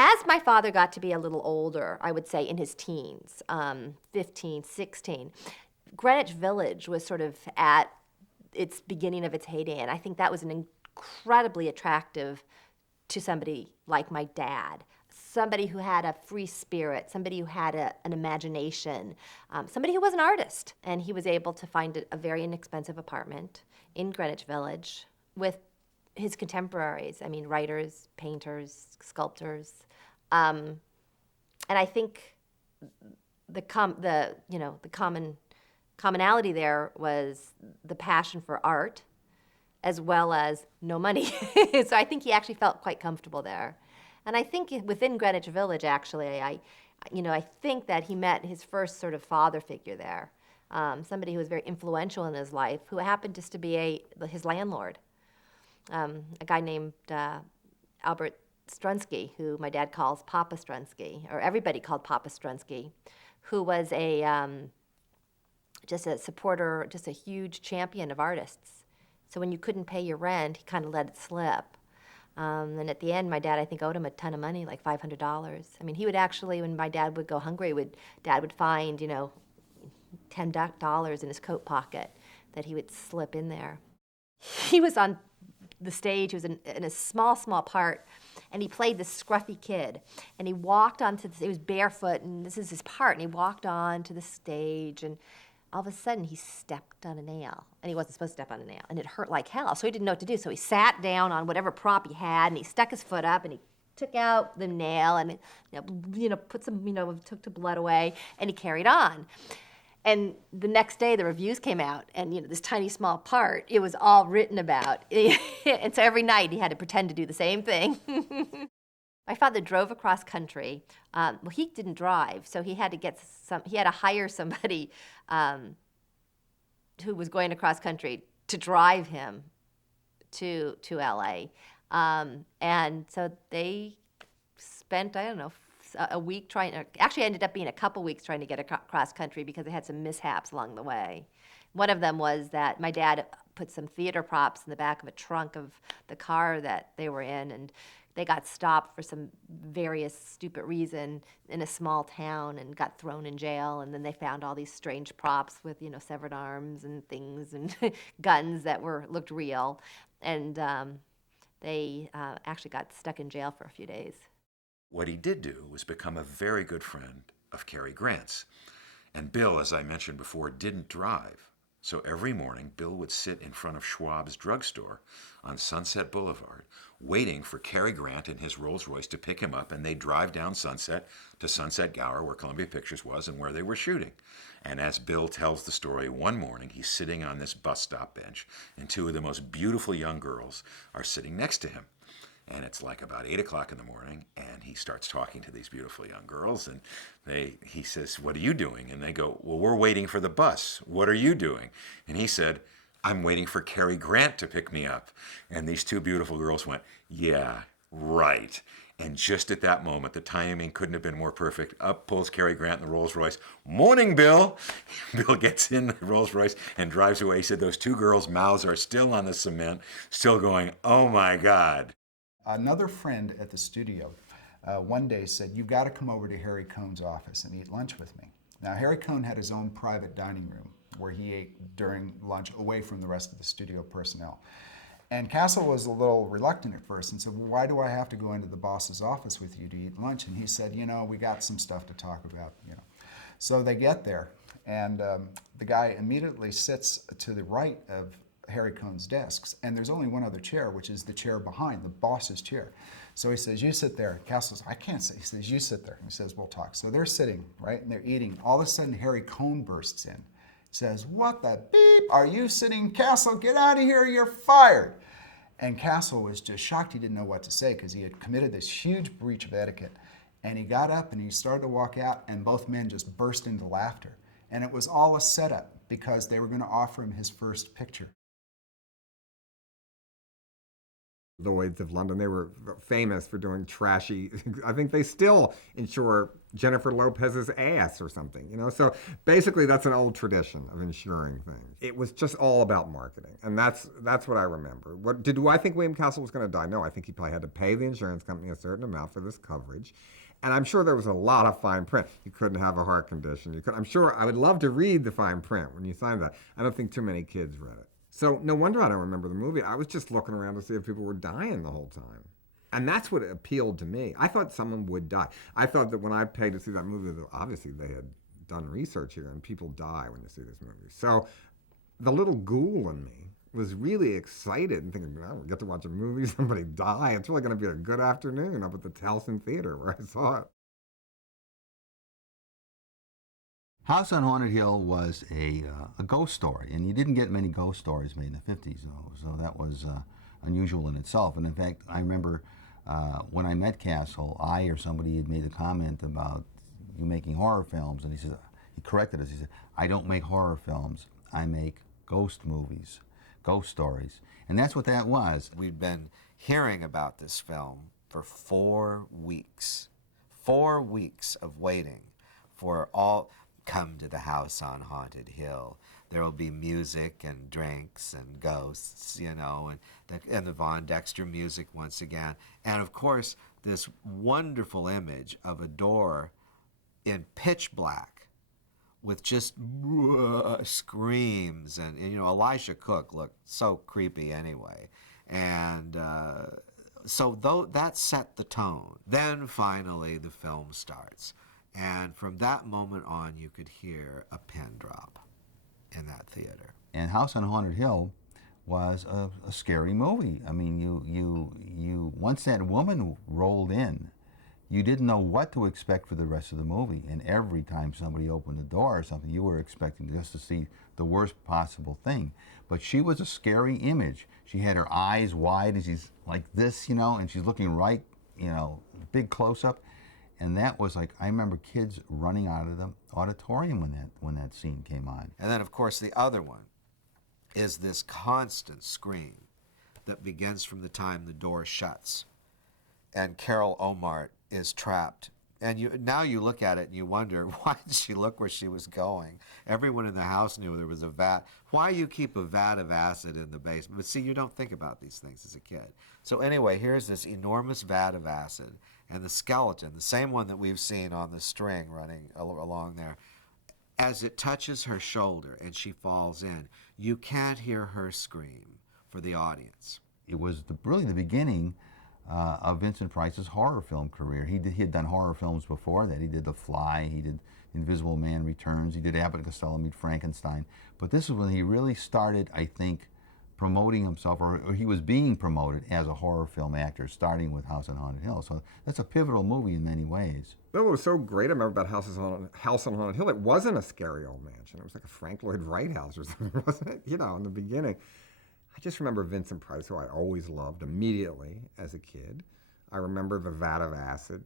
As my father got to be a little older, I would say in his teens, 15, 16, Greenwich Village was sort of at its beginning of its heyday, and I think that was an incredibly attractive to somebody like my dad, somebody who had a free spirit, somebody who had an imagination, somebody who was an artist. And he was able to find a very inexpensive apartment in Greenwich Village with his contemporaries. I mean, writers, painters, sculptors. And I think the commonality there was the passion for art as well as no money. So I think he actually felt quite comfortable there. And I think within Greenwich Village, actually, I think that he met his first sort of father figure there, somebody who was very influential in his life, who happened just to be his landlord, a guy named Albert Strunsky, who my dad calls Papa Strunsky, or everybody called Papa Strunsky, who was just a supporter, just a huge champion of artists. So when you couldn't pay your rent, he kind of let it slip. And at the end, my dad, I think, owed him a ton of money, like $500. I mean, he would actually, when my dad would go hungry, Dad would find, $10 in his coat pocket that he would slip in there. He was on the stage, he was in a small part, and he played this scruffy kid. And he walked onto he was barefoot, and this is his part, and he walked onto the stage, and all of a sudden, he stepped on a nail, and he wasn't supposed to step on a nail, and it hurt like hell, so he didn't know what to do. So he sat down on whatever prop he had, and he stuck his foot up, and he took out the nail, and put some, took the blood away, and he carried on. And the next day, the reviews came out, and this tiny small part, it was all written about. And so every night, he had to pretend to do the same thing. My father drove across country. Well, he didn't drive, so he had to hire somebody who was going across country to drive him to LA. And so they spent, I don't know, a week actually ended up being a couple weeks trying to get across country because they had some mishaps along the way. One of them was that my dad put some theater props in the back of a trunk of the car that they were in, and they got stopped for some various stupid reason in a small town and got thrown in jail. And then they found all these strange props with, severed arms and things and guns that looked real. And they actually got stuck in jail for a few days. What he did do was become a very good friend of Cary Grant's. And Bill, as I mentioned before, didn't drive. So every morning, Bill would sit in front of Schwab's drugstore on Sunset Boulevard, waiting for Cary Grant in his Rolls Royce to pick him up, and they'd drive down Sunset to Sunset Gower, where Columbia Pictures was and where they were shooting. And as Bill tells the story, one morning he's sitting on this bus stop bench, and two of the most beautiful young girls are sitting next to him. And it's like about 8 o'clock in the morning, and he starts talking to these beautiful young girls, and he says, "What are you doing?" And they go, "Well, we're waiting for the bus. What are you doing?" And he said, "I'm waiting for Cary Grant to pick me up." And these two beautiful girls went, "Yeah, right." And just at that moment, the timing couldn't have been more perfect. Up pulls Cary Grant in the Rolls Royce. "Morning, Bill." Bill gets in the Rolls Royce and drives away. He said those two girls' mouths are still on the cement, still going, "Oh my God." Another friend at the studio one day said, "You've got to come over to Harry Cohn's office and eat lunch with me." Now, Harry Cohn had his own private dining room where he ate during lunch away from the rest of the studio personnel. And Castle was a little reluctant at first and said, "Well, why do I have to go into the boss's office with you to eat lunch?" And he said, "We got some stuff to talk about." So they get there, and the guy immediately sits to the right of Harry Cohn's desks, and there's only one other chair, which is the chair behind, the boss's chair. So he says, "You sit there." Castle says, "I can't sit." He says, "You sit there." He says, "We'll talk." So they're sitting, right, and they're eating. All of a sudden, Harry Cohn bursts in, says, "What the beep are you sitting, Castle? Get out of here, you're fired." And Castle was just shocked. He didn't know what to say because he had committed this huge breach of etiquette. And he got up and he started to walk out, and both men just burst into laughter. And it was all a setup because they were going to offer him his first picture. Lloyd's of London. They were famous for doing trashy, I think they still insure Jennifer Lopez's ass or something, you know? So basically that's an old tradition of insuring things. It was just all about marketing, and that's what I remember. Do I think William Castle was gonna die? No, I think he probably had to pay the insurance company a certain amount for this coverage. And I'm sure there was a lot of fine print. You couldn't have a heart condition. I'm sure I would love to read the fine print when you signed that. I don't think too many kids read it. So no wonder I don't remember the movie. I was just looking around to see if people were dying the whole time. And that's what appealed to me. I thought someone would die. I thought that when I paid to see that movie, that obviously they had done research here, and people die when you see this movie. So the little ghoul in me was really excited and thinking, well, we get to watch a movie, somebody die. It's really going to be a good afternoon up at the Towson Theater where I saw it. House on Haunted Hill was a ghost story, and you didn't get many ghost stories made in the 50s, so that was unusual in itself. And in fact, I remember when I met Castle, I or somebody had made a comment about you making horror films, and he corrected us. He said, I don't make horror films, I make ghost movies, ghost stories. And that's what that was. We'd been hearing about this film for 4 weeks. 4 weeks of waiting for all... Come to the House on Haunted Hill. There will be music and drinks and ghosts, you know, and the Von Dexter music once again. And of course, this wonderful image of a door in pitch black with just screams. And, you know, Elisha Cook looked so creepy anyway. And so that set the tone. Then finally the film starts. And from that moment on, you could hear a pin drop in that theater. And House on Haunted Hill was a scary movie. I mean, you once that woman rolled in, you didn't know what to expect for the rest of the movie. And every time somebody opened the door or something, you were expecting just to see the worst possible thing. But she was a scary image. She had her eyes wide, and she's like this, you know, and she's looking right, you know, big close-up. And that was like, I remember kids running out of the auditorium when that scene came on. And then, of course, the other one is this constant scream that begins from the time the door shuts. And Carol Omart is trapped. And now you look at it and you wonder, why did she look where she was going? Everyone in the house knew there was a vat. Why you keep a vat of acid in the basement? But see, you don't think about these things as a kid. So anyway, here's this enormous vat of acid. And the skeleton, the same one that we've seen on the string running along there, as it touches her shoulder and she falls in, you can't hear her scream for the audience. It was really the beginning of Vincent Price's horror film career. He had done horror films before that. He did The Fly, he did Invisible Man Returns, he did Abbott and Costello Meet Frankenstein. But this is when he really started, I think, promoting himself, or he was being promoted as a horror film actor, starting with House on Haunted Hill. So that's a pivotal movie in many ways. What was so great I remember about House on Haunted Hill, it wasn't a scary old mansion. It was like a Frank Lloyd Wright house or something, wasn't it? You know, in the beginning. I just remember Vincent Price, who I always loved immediately as a kid. I remember the vat of acid.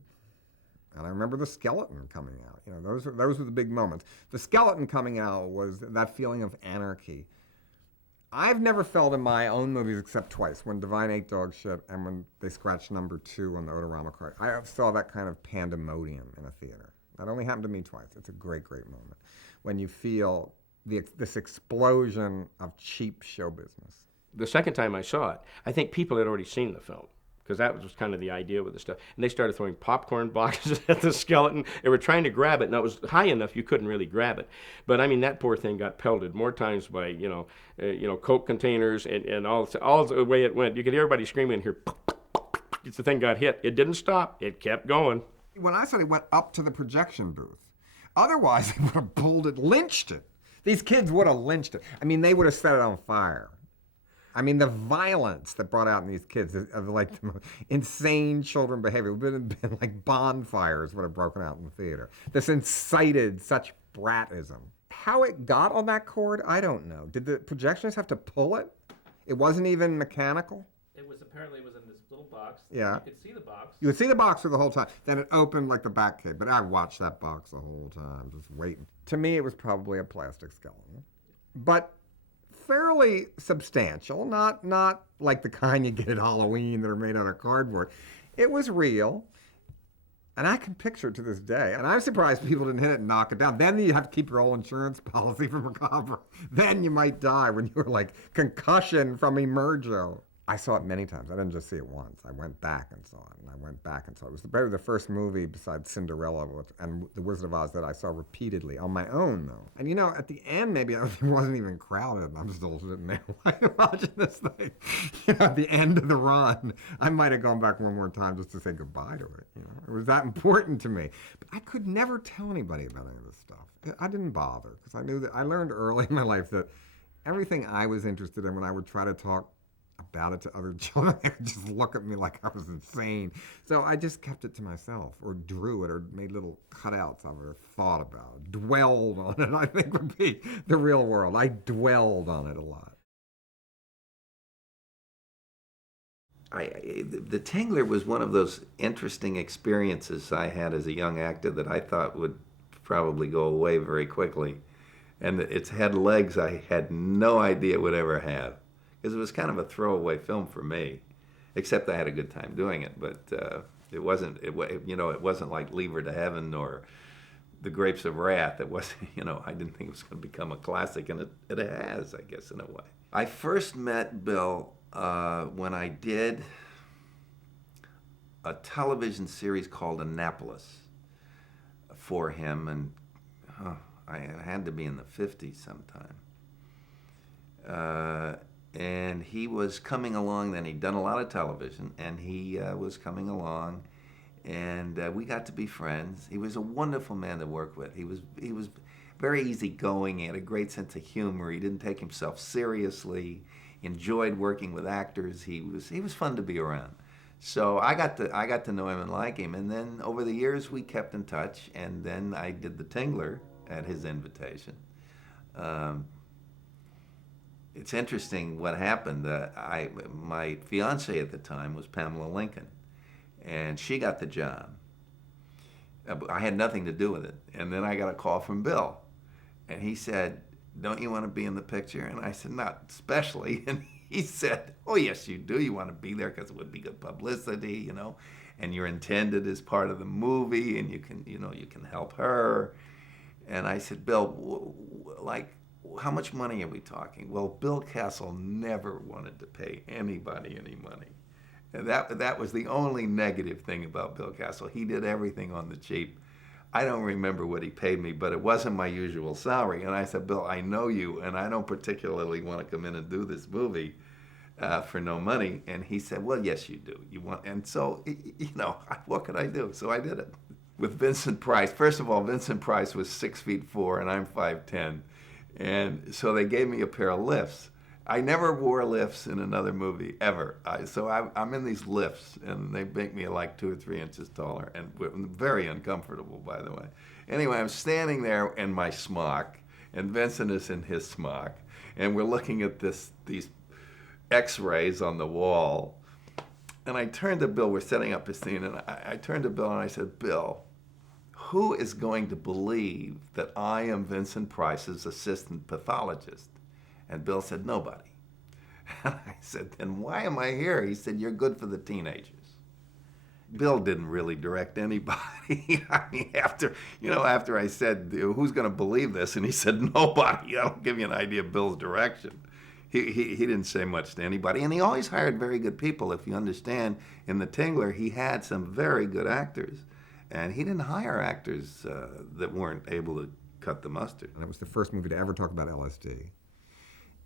And I remember the skeleton coming out. You know, those were the big moments. The skeleton coming out was that feeling of anarchy. I've never felt in my own movies except twice, when Divine ate dog shit and when they scratched number 2 on the Odorama card. I saw that kind of pandemonium in a theater. That only happened to me twice. It's a great, great moment when you feel this explosion of cheap show business. The second time I saw it, I think people had already seen the film, because that was kind of the idea with the stuff. And they started throwing popcorn boxes at the skeleton. They were trying to grab it, and it was high enough you couldn't really grab it. But I mean, that poor thing got pelted more times by Coke containers and all the way it went. You could hear everybody screaming here. The thing got hit. It didn't stop. It kept going. When I saw it, went up to the projection booth. Otherwise, they would have pulled it, lynched it. These kids would have lynched it. I mean, they would have set it on fire. I mean, the violence that brought out in these kids of like the insane children behavior would have been like bonfires would have broken out in the theater. This incited such bratism. How it got on that cord, I don't know. Did the projectionists have to pull it? It wasn't even mechanical? It was apparently in this little box. Yeah. You could see the box. You would see the box for the whole time. Then it opened like the back cave. But I watched that box the whole time, just waiting. To me, it was probably a plastic skeleton. But fairly substantial, not like the kind you get at Halloween that are made out of cardboard. It was real. And I can picture it to this day. And I'm surprised people didn't hit it and knock it down. Then you have to keep your whole insurance policy for macabre. Then you might die when you were like concussion from emergo. I saw it many times. I didn't just see it once. I went back and saw it, and I went back and saw it. It was probably the first movie besides Cinderella and The Wizard of Oz that I saw repeatedly on my own, though. And you know, at the end, maybe it wasn't even crowded, and I'm still sitting there watching this thing. You know, at the end of the run, I might have gone back one more time just to say goodbye to it. You know, it was that important to me. But I could never tell anybody about any of this stuff. I didn't bother because I knew that I learned early in my life that everything I was interested in, when I would try to talk about it to other children, they would just look at me like I was insane. So I just kept it to myself, or drew it, or made little cutouts of it, or thought about it, dwelled on it, I think would be the real word. I dwelled on it a lot. The Tingler was one of those interesting experiences I had as a young actor that I thought would probably go away very quickly. And it's had legs I had no idea it would ever have. Because it was kind of a throwaway film for me, except I had a good time doing it. But it wasn't like Leave Her to Heaven or The Grapes of Wrath. It wasn't, I didn't think it was going to become a classic, and it has, I guess, in a way. I first met Bill when I did a television series called Annapolis for him, and I had to be in the 50s sometime. And he was coming along then. He'd done a lot of television, and he was coming along, and we got to be friends. He was a wonderful man to work with. He was very easygoing. He had a great sense of humor. He didn't take himself seriously. Enjoyed working with actors. He was fun to be around. So I got to know him and like him. And then over the years we kept in touch. And then I did the Tingler at his invitation. It's interesting what happened. My fiance at the time was Pamela Lincoln, and she got the job. I had nothing to do with it. And then I got a call from Bill, and he said, "Don't you want to be in the picture?" And I said, "Not especially." And he said, "Oh, yes, you do. You want to be there because it would be good publicity, and you're intended as part of the movie, and you can help her." And I said, "Bill, how much money are we talking?" Well, Bill Castle never wanted to pay anybody any money. And that was the only negative thing about Bill Castle. He did everything on the cheap. I don't remember what he paid me, but it wasn't my usual salary. And I said, "Bill, I know you, and I don't particularly want to come in and do this movie for no money." And he said, "Well, yes, you do. You want." And so, what could I do? So I did it. With Vincent Price, first of all, Vincent Price was 6'4" and I'm 5'10". And so they gave me a pair of lifts. I never wore lifts in another movie, ever. So I'm in these lifts, and they make me like 2 or 3 inches taller, and very uncomfortable, by the way. Anyway, I'm standing there in my smock, and Vincent is in his smock, and we're looking at these X-rays on the wall. And I turned to Bill, we're setting up a scene, and I turned to Bill and I said, "Bill, who is going to believe that I am Vincent Price's assistant pathologist?" And Bill said, "Nobody." And I said, "Then why am I here?" He said, "You're good for the teenagers." Bill didn't really direct anybody. I mean, after I said, "Who's going to believe this?" And he said, "Nobody." That'll give you an idea of Bill's direction. He didn't say much to anybody. And he always hired very good people. If you understand, in the Tingler, he had some very good actors. And he didn't hire actors that weren't able to cut the mustard. And it was the first movie to ever talk about LSD.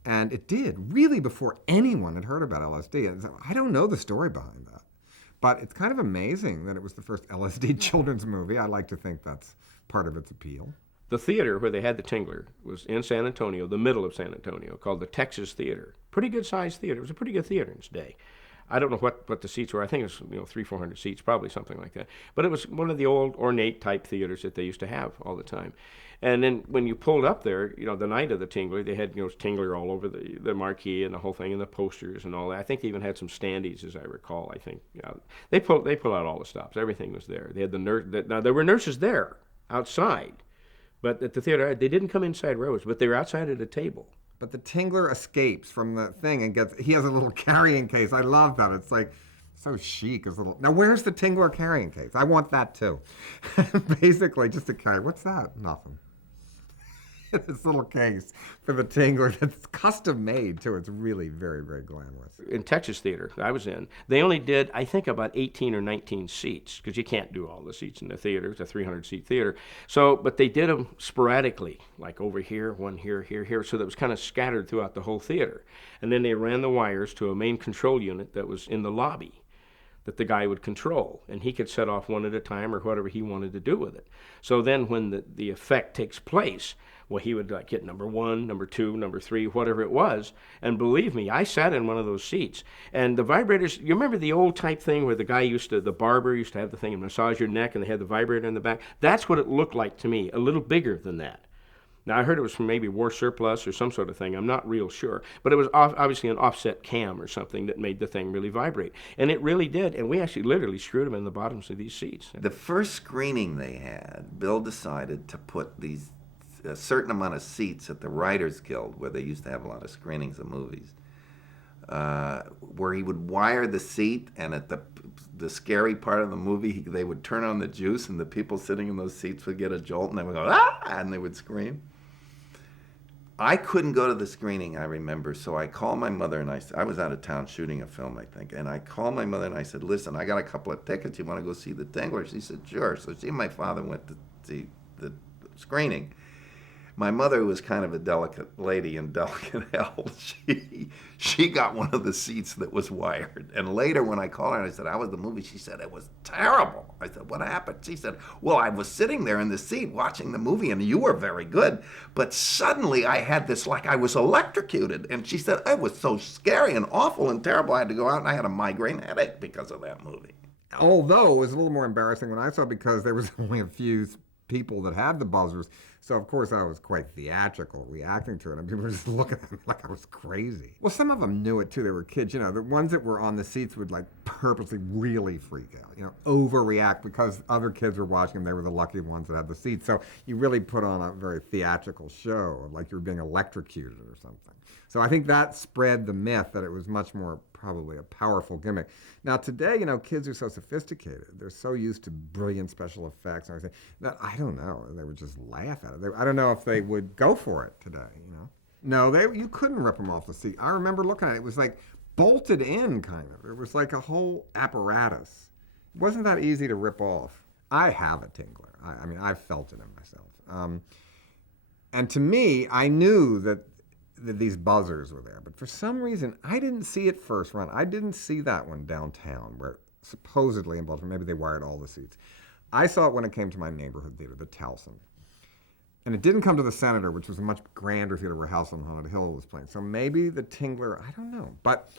And it did, really before anyone had heard about LSD. And so I don't know the story behind that. But it's kind of amazing that it was the first LSD children's movie. I like to think that's part of its appeal. The theater where they had the Tingler was in San Antonio, the middle of San Antonio, called the Texas Theater. Pretty good sized theater. It was a pretty good theater in its day. I don't know what the seats were. I think it was 300-400 seats, probably something like that. But it was one of the old ornate type theaters that they used to have all the time. And then when you pulled up there, the night of the Tingler, they had Tingler all over the marquee and the whole thing, and the posters and all that. I think they even had some standees, as I recall. I think they pulled out all the stops. Everything was there. They had the nurse. Now there were nurses there outside, but at the theater they didn't come inside rows, but they were outside at a table. But the Tingler escapes from the thing and he has a little carrying case. I love that. It's like so chic. His little. Now, where's the Tingler carrying case? I want that too. Basically, just a carry. What's that? Nothing. This little case for the Tingler that's custom made too. It's really very, very glamorous. In Texas theater I was in, they only did, I think, about 18 or 19 seats, because you can't do all the seats in the theater. It's a 300-seat theater. So, but they did them sporadically, like over here, one here, here, so that it was kind of scattered throughout the whole theater. And then they ran the wires to a main control unit that was in the lobby that the guy would control, and he could set off one at a time or whatever he wanted to do with it. So then when the effect takes place, well, he would like hit number 1, number 2, number 3, whatever it was. And believe me, I sat in one of those seats. And the vibrators, you remember the old type thing where the barber used to have the thing and massage your neck and they had the vibrator in the back? That's what it looked like to me, a little bigger than that. Now, I heard it was from maybe war surplus or some sort of thing. I'm not real sure. But it was obviously an offset cam or something that made the thing really vibrate. And it really did. And we actually literally screwed them in the bottoms of these seats. The first screening they had, Bill decided to put a certain amount of seats at the Writers Guild, where they used to have a lot of screenings of movies, where he would wire the seat, and at the scary part of the movie, they would turn on the juice, and the people sitting in those seats would get a jolt, and they would go, ah, and they would scream. I couldn't go to the screening, I remember, so I called my mother, and I was out of town shooting a film, I think, and I called my mother, and I said, listen, I got a couple of tickets, you want to go see the Tingler? She said, sure. So she and my father went to see the screening. My mother was kind of a delicate lady in delicate health. She got one of the seats that was wired. And later when I called her and I said, how was the movie? She said, it was terrible. I said, what happened? She said, well, I was sitting there in the seat watching the movie and you were very good. But suddenly I had this, like I was electrocuted. And she said, it was so scary and awful and terrible. I had to go out and I had a migraine headache because of that movie. Although it was a little more embarrassing when I saw it because there was only a few people that had the buzzers. So, of course, I was quite theatrical reacting to it, and people were just looking at me like I was crazy. Well, some of them knew it, too. They were kids. You know, the ones that were on the seats would, like, purposely really freak out, you know, overreact because other kids were watching them. They were the lucky ones that had the seats. So you really put on a very theatrical show, like you were being electrocuted or something. So I think that spread the myth that it was much more probably a powerful gimmick. Now today, you know, kids are so sophisticated. They're so used to brilliant special effects and everything that I don't know. They would just laugh at it. I don't know if they would go for it today, you know. No, you couldn't rip them off the seat. I remember looking at it. It was like bolted in, kind of. It was like a whole apparatus. It wasn't that easy to rip off. I have a Tingler. I mean, I've felt it in myself. And to me, I knew that these buzzers were there. But for some reason, I didn't see it first run. I didn't see that one downtown where supposedly in Baltimore, maybe they wired all the seats. I saw it when it came to my neighborhood theater, the Towson. And it didn't come to the Senator, which was a much grander theater where House on Haunted Hill was playing. So maybe the Tingler, I don't know. But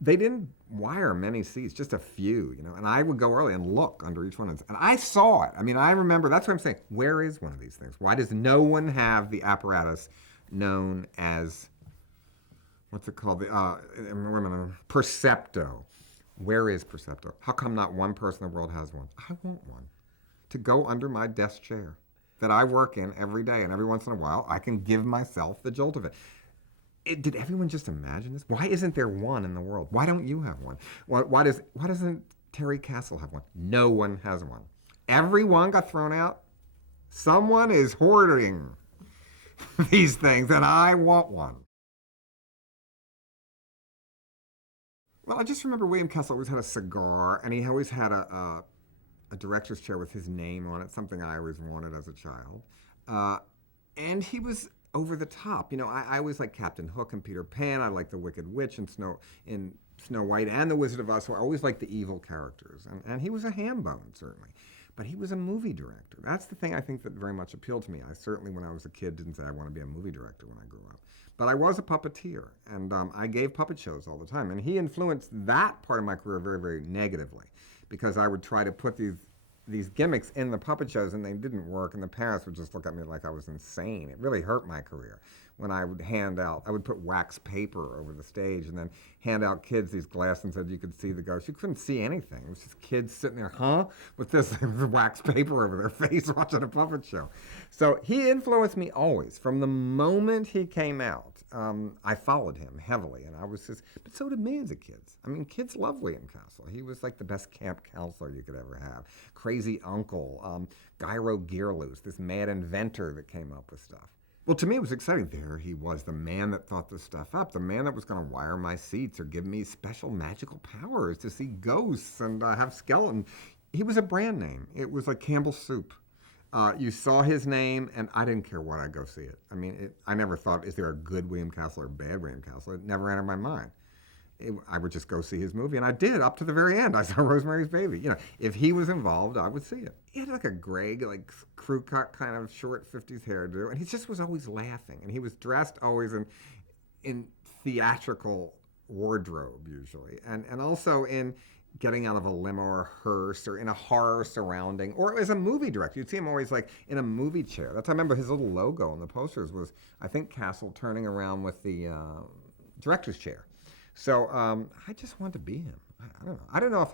they didn't wire many seats, just a few, you know. And I would go early and look under each one. And I saw it. I mean, I remember, that's what I'm saying. Where is one of these things? Why does no one have the apparatus known as, what's it called? Percepto. Where is Percepto? How come not one person in the world has one? I want one to go under my desk chair that I work in every day, and every once in a while I can give myself the jolt of it. Did everyone just imagine this? Why isn't there one in the world? Why don't you have one? Why doesn't Terry Castle have one? No one has one. Everyone got thrown out. Someone is hoarding these things, and I want one. Well, I just remember William Castle always had a cigar, and he always had a director's chair with his name on it, something I always wanted as a child. And he was over the top. You know, I always liked Captain Hook and Peter Pan. I liked the Wicked Witch and Snow White and the Wizard of Oz. So I always liked the evil characters. And he was a ham bone, certainly. But he was a movie director. That's the thing I think that very much appealed to me. I certainly, when I was a kid, didn't say I want to be a movie director when I grew up. But I was a puppeteer, and I gave puppet shows all the time. And he influenced that part of my career very, very negatively, because I would try to put these gimmicks in the puppet shows, and they didn't work, and the parents would just look at me like I was insane. It really hurt my career when I would put wax paper over the stage and then hand out kids these glasses so you could see the ghost. You couldn't see anything. It was just kids sitting there, with this wax paper over their face watching a puppet show. So he influenced me always. From the moment he came out, I followed him heavily, and I was just, but so did me as a kid. I mean, kids love William Castle. He was like the best camp counselor you could ever have. Crazy uncle, Gyro Gearloose, this mad inventor that came up with stuff. Well, to me, it was exciting. There he was, the man that thought this stuff up, the man that was going to wire my seats or give me special magical powers to see ghosts and have skeleton. He was a brand name. It was like Campbell's Soup. You saw his name, and I didn't care what, I'd go see it. I mean, I never thought, is there a good William Castle or a bad William Castle? It never entered my mind. I would just go see his movie, and I did up to the very end. I saw Rosemary's Baby. You know, if he was involved, I would see it. He had like a gray, like crew cut kind of short 50s hairdo, and he just was always laughing, and he was dressed always in theatrical wardrobe usually, and also in getting out of a limo or a hearse or in a horror surrounding, or as a movie director. You'd see him always like in a movie chair. That's, I remember his little logo on the posters was, I think, Castle turning around with the director's chair. So I just wanted to be him. I don't know. I don't know if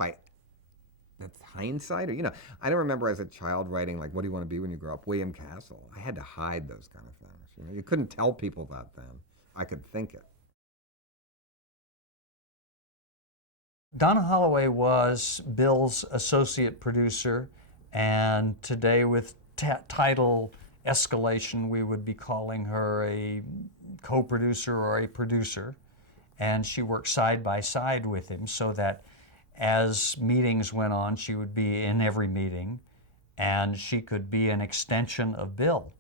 that's hindsight or, I don't remember as a child writing like, what do you want to be when you grow up? William Castle. I had to hide those kind of things. You couldn't tell people that then. I could think it. Donna Holloway was Bill's associate producer, and today with title escalation, we would be calling her a co-producer or a producer. And she worked side by side with him so that as meetings went on, she would be in every meeting, and she could be an extension of Bill.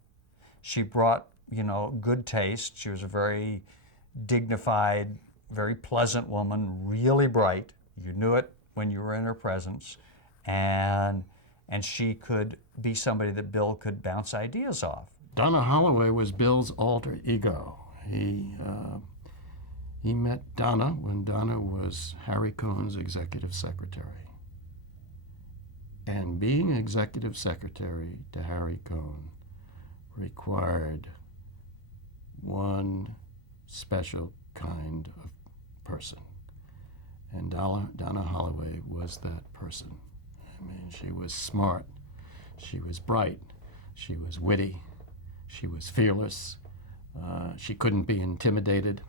She brought, good taste. She was a very dignified, very pleasant woman, really bright. You knew it when you were in her presence, and she could be somebody that Bill could bounce ideas off. Donna Holloway was Bill's alter ego. He met Donna when Donna was Harry Cohn's executive secretary. And being executive secretary to Harry Cohn required one special kind of person. And Donna Holloway was that person. I mean, she was smart, she was bright, she was witty, she was fearless, she couldn't be intimidated,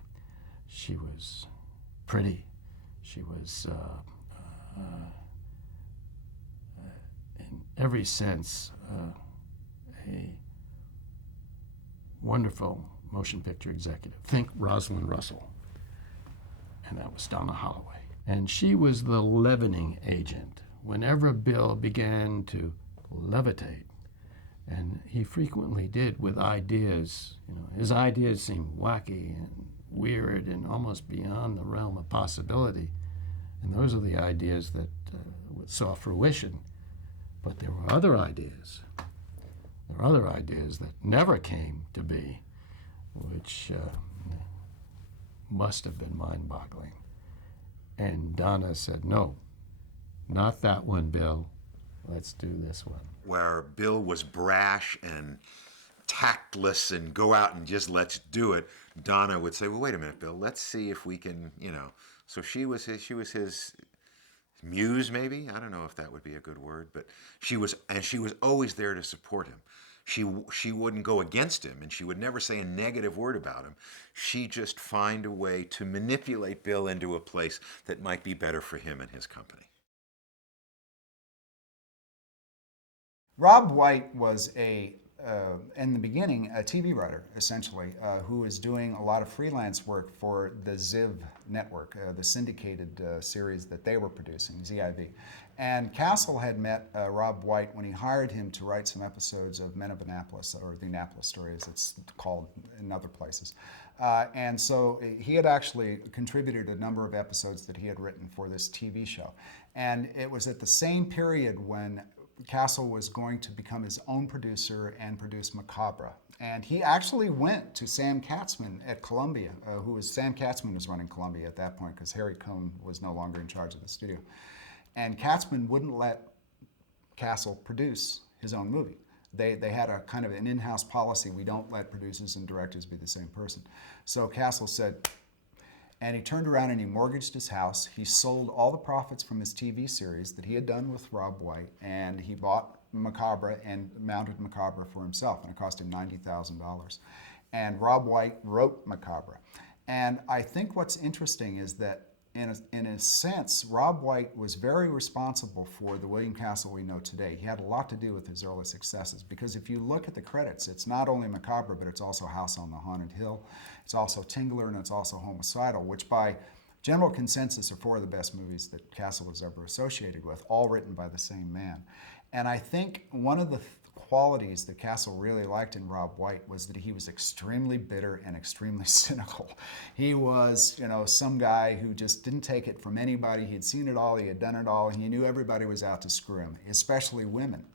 she was pretty, she was, in every sense, a wonderful motion picture executive. Think Rosalind Russell. And that was Donna Holloway. And she was the leavening agent. Whenever Bill began to levitate, and he frequently did with ideas, his ideas seemed wacky and weird and almost beyond the realm of possibility. And those are the ideas that saw fruition. But there were other ideas. There were other ideas that never came to be, which must have been mind-boggling. And Donna said, no, not that one, Bill. Let's do this one. Where Bill was brash and tactless and go out and just let's do it, Donna would say, well, wait a minute, Bill, let's see if we can, So she was his muse, maybe? I don't know if that would be a good word, but she was always there to support him. She wouldn't go against him, and she would never say a negative word about him. She'd just find a way to manipulate Bill into a place that might be better for him and his company. Rob White was in the beginning, a TV writer, essentially, who was doing a lot of freelance work for the Ziv network, the syndicated series that they were producing, ZIV. And Castle had met Rob White when he hired him to write some episodes of Men of Annapolis, or the Annapolis Story, as it's called in other places. And so he had actually contributed a number of episodes that he had written for this TV show. And it was at the same period when Castle was going to become his own producer and produce Macabre. And he actually went to Sam Katzman at Columbia, Sam Katzman was running Columbia at that point because Harry Cohn was no longer in charge of the studio. And Katzman wouldn't let Castle produce his own movie. They had a kind of an in-house policy. We don't let producers and directors be the same person. So Castle said, and he turned around and he mortgaged his house. He sold all the profits from his TV series that he had done with Rob White, and he bought Macabre and mounted Macabre for himself, and it cost him $90,000. And Rob White wrote Macabre. And I think what's interesting is that in a sense, Rob White was very responsible for the William Castle we know today. He had a lot to do with his early successes, because if you look at the credits, it's not only Macabre, but it's also House on the Haunted Hill, it's also Tingler, and it's also Homicidal, which by general consensus are four of the best movies that Castle was ever associated with, all written by the same man. And I think one of the qualities that Castle really liked in Rob White was that he was extremely bitter and extremely cynical. He was, some guy who just didn't take it from anybody. He'd seen it all, he had done it all, and he knew everybody was out to screw him, especially women,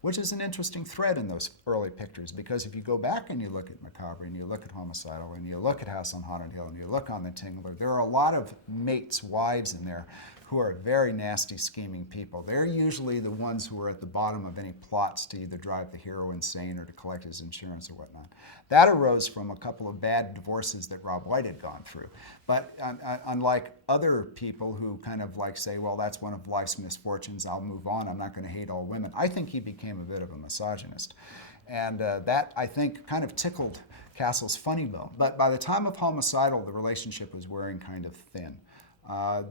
which is an interesting thread in those early pictures, because if you go back and you look at Macabre and you look at Homicidal and you look at House on Haunted Hill and you look on the Tingler, there are a lot of mates, wives in there who are very nasty, scheming people. They're usually the ones who are at the bottom of any plots to either drive the hero insane or to collect his insurance or whatnot. That arose from a couple of bad divorces that Rob White had gone through. But unlike other people who kind of say, well, that's one of life's misfortunes, I'll move on, I'm not going to hate all women, I think he became a bit of a misogynist. And that, I think, kind of tickled Castle's funny bone. But by the time of Homicidal, the relationship was wearing kind of thin.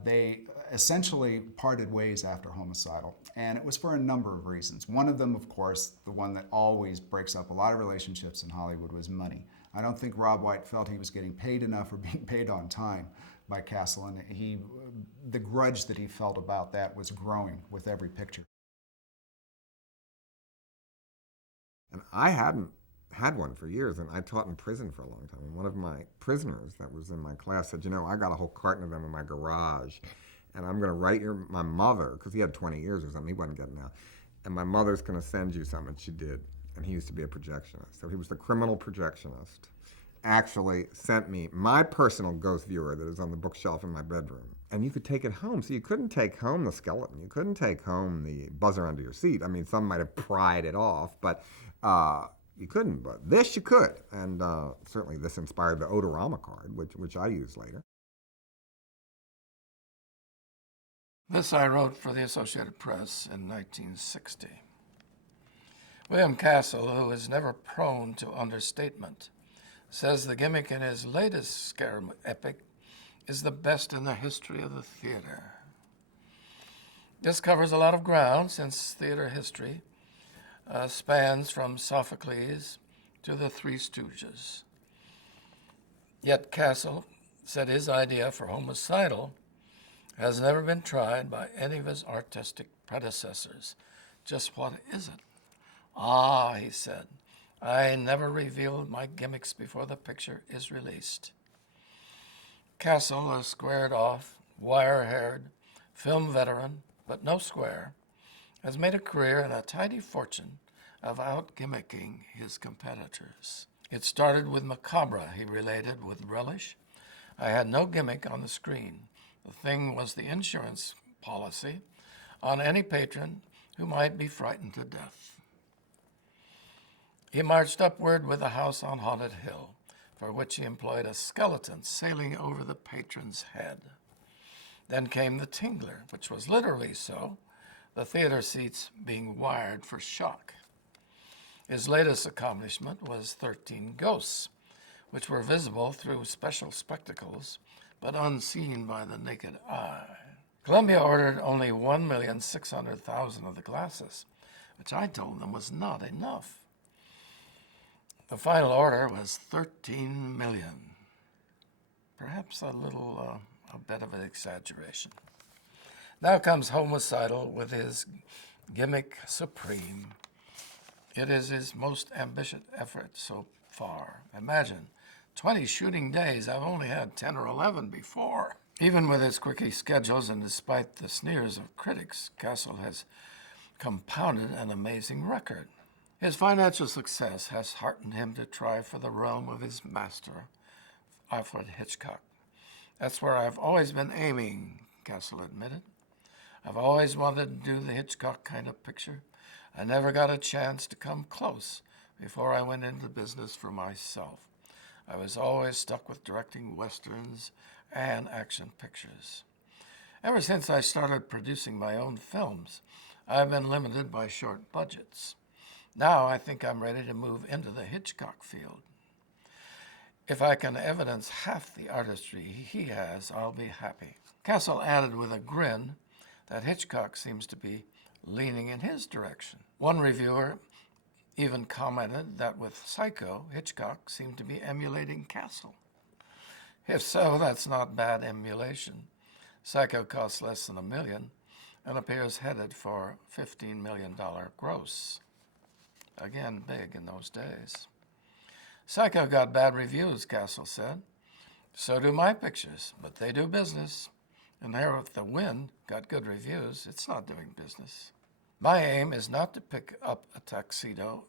They essentially parted ways after Homicidal, and it was for a number of reasons. One of them, of course, the one that always breaks up a lot of relationships in Hollywood, was money. I don't think Rob White felt he was getting paid enough or being paid on time by Castle, and the grudge that he felt about that was growing with every picture. And I hadn't had one for years, and I taught in prison for a long time. And one of my prisoners that was in my class said, I got a whole carton of them in my garage, and I'm going to write my mother, because he had 20 years or something, he wasn't getting out, and my mother's going to send you some, and she did. And he used to be a projectionist. So he was the criminal projectionist. Actually sent me my personal ghost viewer that is on the bookshelf in my bedroom. And you could take it home. So you couldn't take home the skeleton. You couldn't take home the buzzer under your seat. I mean, some might have pried it off, but you couldn't. But this you could. And certainly this inspired the Odorama card, which I used later. This I wrote for the Associated Press in 1960. William Castle, who is never prone to understatement, says the gimmick in his latest scare epic is the best in the history of the theater. This covers a lot of ground, since theater history spans from Sophocles to the Three Stooges. Yet Castle said his idea for Homicidal has never been tried by any of his artistic predecessors. Just what is it? Ah, he said, I never reveal my gimmicks before the picture is released. Castle, a squared-off, wire-haired film veteran, but no square, has made a career and a tidy fortune of out-gimmicking his competitors. It started with Macabre, he related with relish. I had no gimmick on the screen. The thing was the insurance policy on any patron who might be frightened to death. He marched upward with the House on Haunted Hill, for which he employed a skeleton sailing over the patron's head. Then came the Tingler, which was literally so, the theater seats being wired for shock. His latest accomplishment was 13 Ghosts, which were visible through special spectacles, but unseen by the naked eye. Columbia ordered only 1,600,000 of the glasses, which I told them was not enough. The final order was 13 million. Perhaps a bit of an exaggeration. Now comes Homicidal with his gimmick supreme. It is his most ambitious effort so far. Imagine, 20 shooting days. I've only had 10 or 11 before. Even with his quickie schedules and despite the sneers of critics, Castle has compounded an amazing record. His financial success has heartened him to try for the realm of his master, Alfred Hitchcock. That's where I've always been aiming, Castle admitted. I've always wanted to do the Hitchcock kind of picture. I never got a chance to come close before I went into business for myself. I was always stuck with directing westerns and action pictures. Ever since I started producing my own films, I've been limited by short budgets. Now I think I'm ready to move into the Hitchcock field. If I can evidence half the artistry he has, I'll be happy. Castle added with a grin that Hitchcock seems to be leaning in his direction. One reviewer even commented that with Psycho, Hitchcock seemed to be emulating Castle. If so, that's not bad emulation. Psycho costs less than $1 million and appears headed for $15 million gross. Again, big in those days. Psycho got bad reviews, Castle said. So do my pictures, but they do business. And There with the Wind got good reviews. It's not doing business. My aim is not to pick up a tuxedo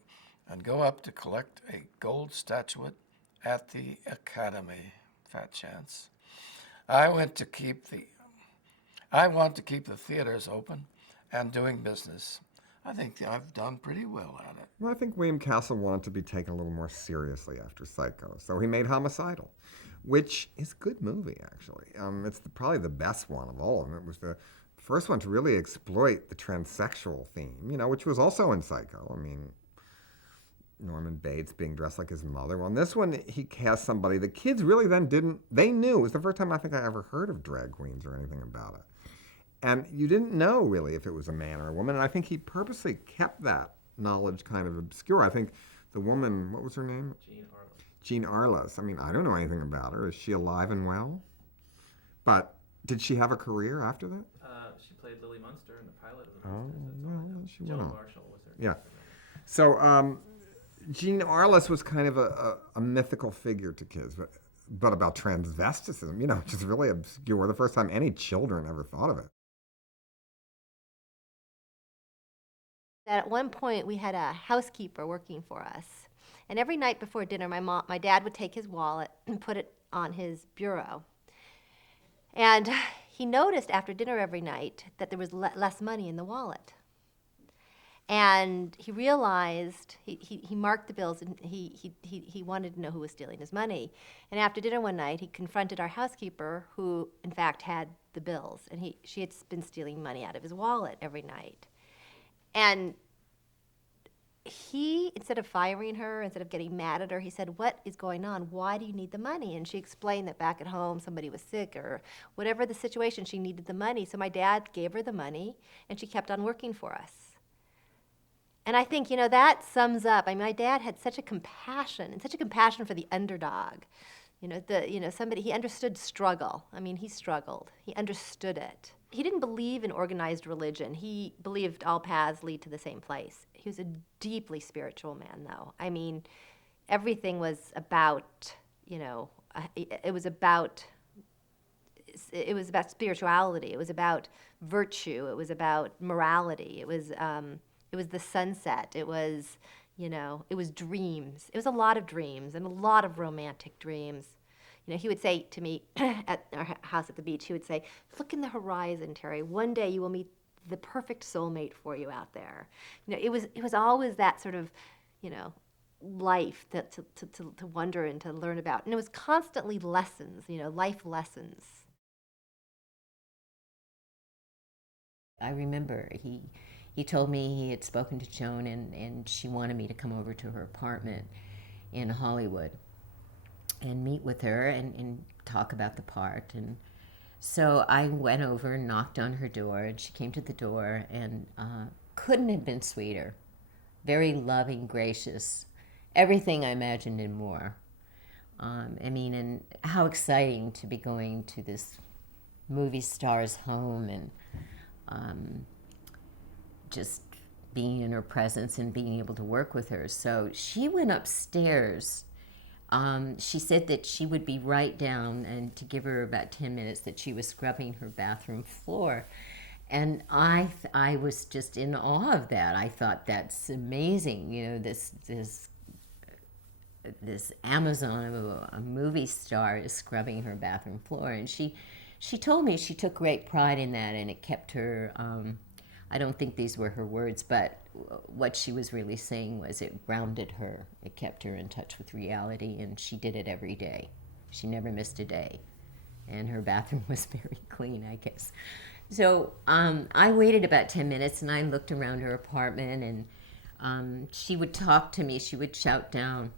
and go up to collect a gold statuette at the Academy. Fat chance. I want to keep the theaters open and doing business. I think I've done pretty well at it. Well, I think William Castle wanted to be taken a little more seriously after Psycho, so he made Homicidal, which is a good movie, actually. It's probably the best one of all of them. It was the first one to really exploit the transsexual theme, which was also in Psycho. I mean, Norman Bates being dressed like his mother. Well, in this one, he cast somebody the kids really then didn't, they knew. It was the first time I think I ever heard of drag queens or anything about it. And you didn't know really if it was a man or a woman. And I think he purposely kept that knowledge kind of obscure. I think the woman, what was her name? Jean Arliss. I mean, I don't know anything about her. Is she alive and well? But did she have a career after that? She played Lily Munster in the pilot of the Oh, well, she went on. Marshall was her. Yeah. So Jean Arliss was kind of a mythical figure to kids, but about transvestism, which is really obscure. The first time any children ever thought of it. At one point, we had a housekeeper working for us. And every night before dinner, my dad would take his wallet and put it on his bureau. And he noticed after dinner every night that there was less money in the wallet. And he realized, he marked the bills, and he wanted to know who was stealing his money. And after dinner one night, he confronted our housekeeper, who in fact had the bills. And she had been stealing money out of his wallet every night. And he, instead of firing her, instead of getting mad at her, he said, "What is going on? Why do you need the money?" And she explained that back at home somebody was sick or whatever the situation, she needed the money. So my dad gave her the money, and she kept on working for us. And I think, that sums up, my dad had such a compassion for the underdog. Somebody, he understood struggle. He struggled. He understood it. He didn't believe in organized religion. He believed all paths lead to the same place. He was a deeply spiritual man, though. Everything was about, it was about spirituality. It was about virtue. It was about morality. It was the sunset. It was, it was dreams. It was a lot of dreams and a lot of romantic dreams. He would say to me at our house at the beach, he would say, "Look in the horizon, Terry. One day you will meet the perfect soulmate for you out there." It was always that sort of, life to wonder and to learn about. And it was constantly lessons, life lessons. I remember he told me he had spoken to Joan and she wanted me to come over to her apartment in Hollywood and meet with her and talk about the part. And so I went over and knocked on her door, and she came to the door, and couldn't have been sweeter. Very loving, gracious, everything I imagined and more. And how exciting to be going to this movie star's home and just being in her presence and being able to work with her. So she went upstairs. She said that she would be right down, and to give her about 10 minutes, that she was scrubbing her bathroom floor. And I was just in awe of that. I thought, that's amazing. This Amazon of a movie star is scrubbing her bathroom floor. And she told me she took great pride in that, and it kept her I don't think these were her words, but what she was really saying was it grounded her. It kept her in touch with reality, and she did it every day. She never missed a day. And her bathroom was very clean, I guess. So I waited about 10 minutes, and I looked around her apartment, and she would talk to me. She would shout down,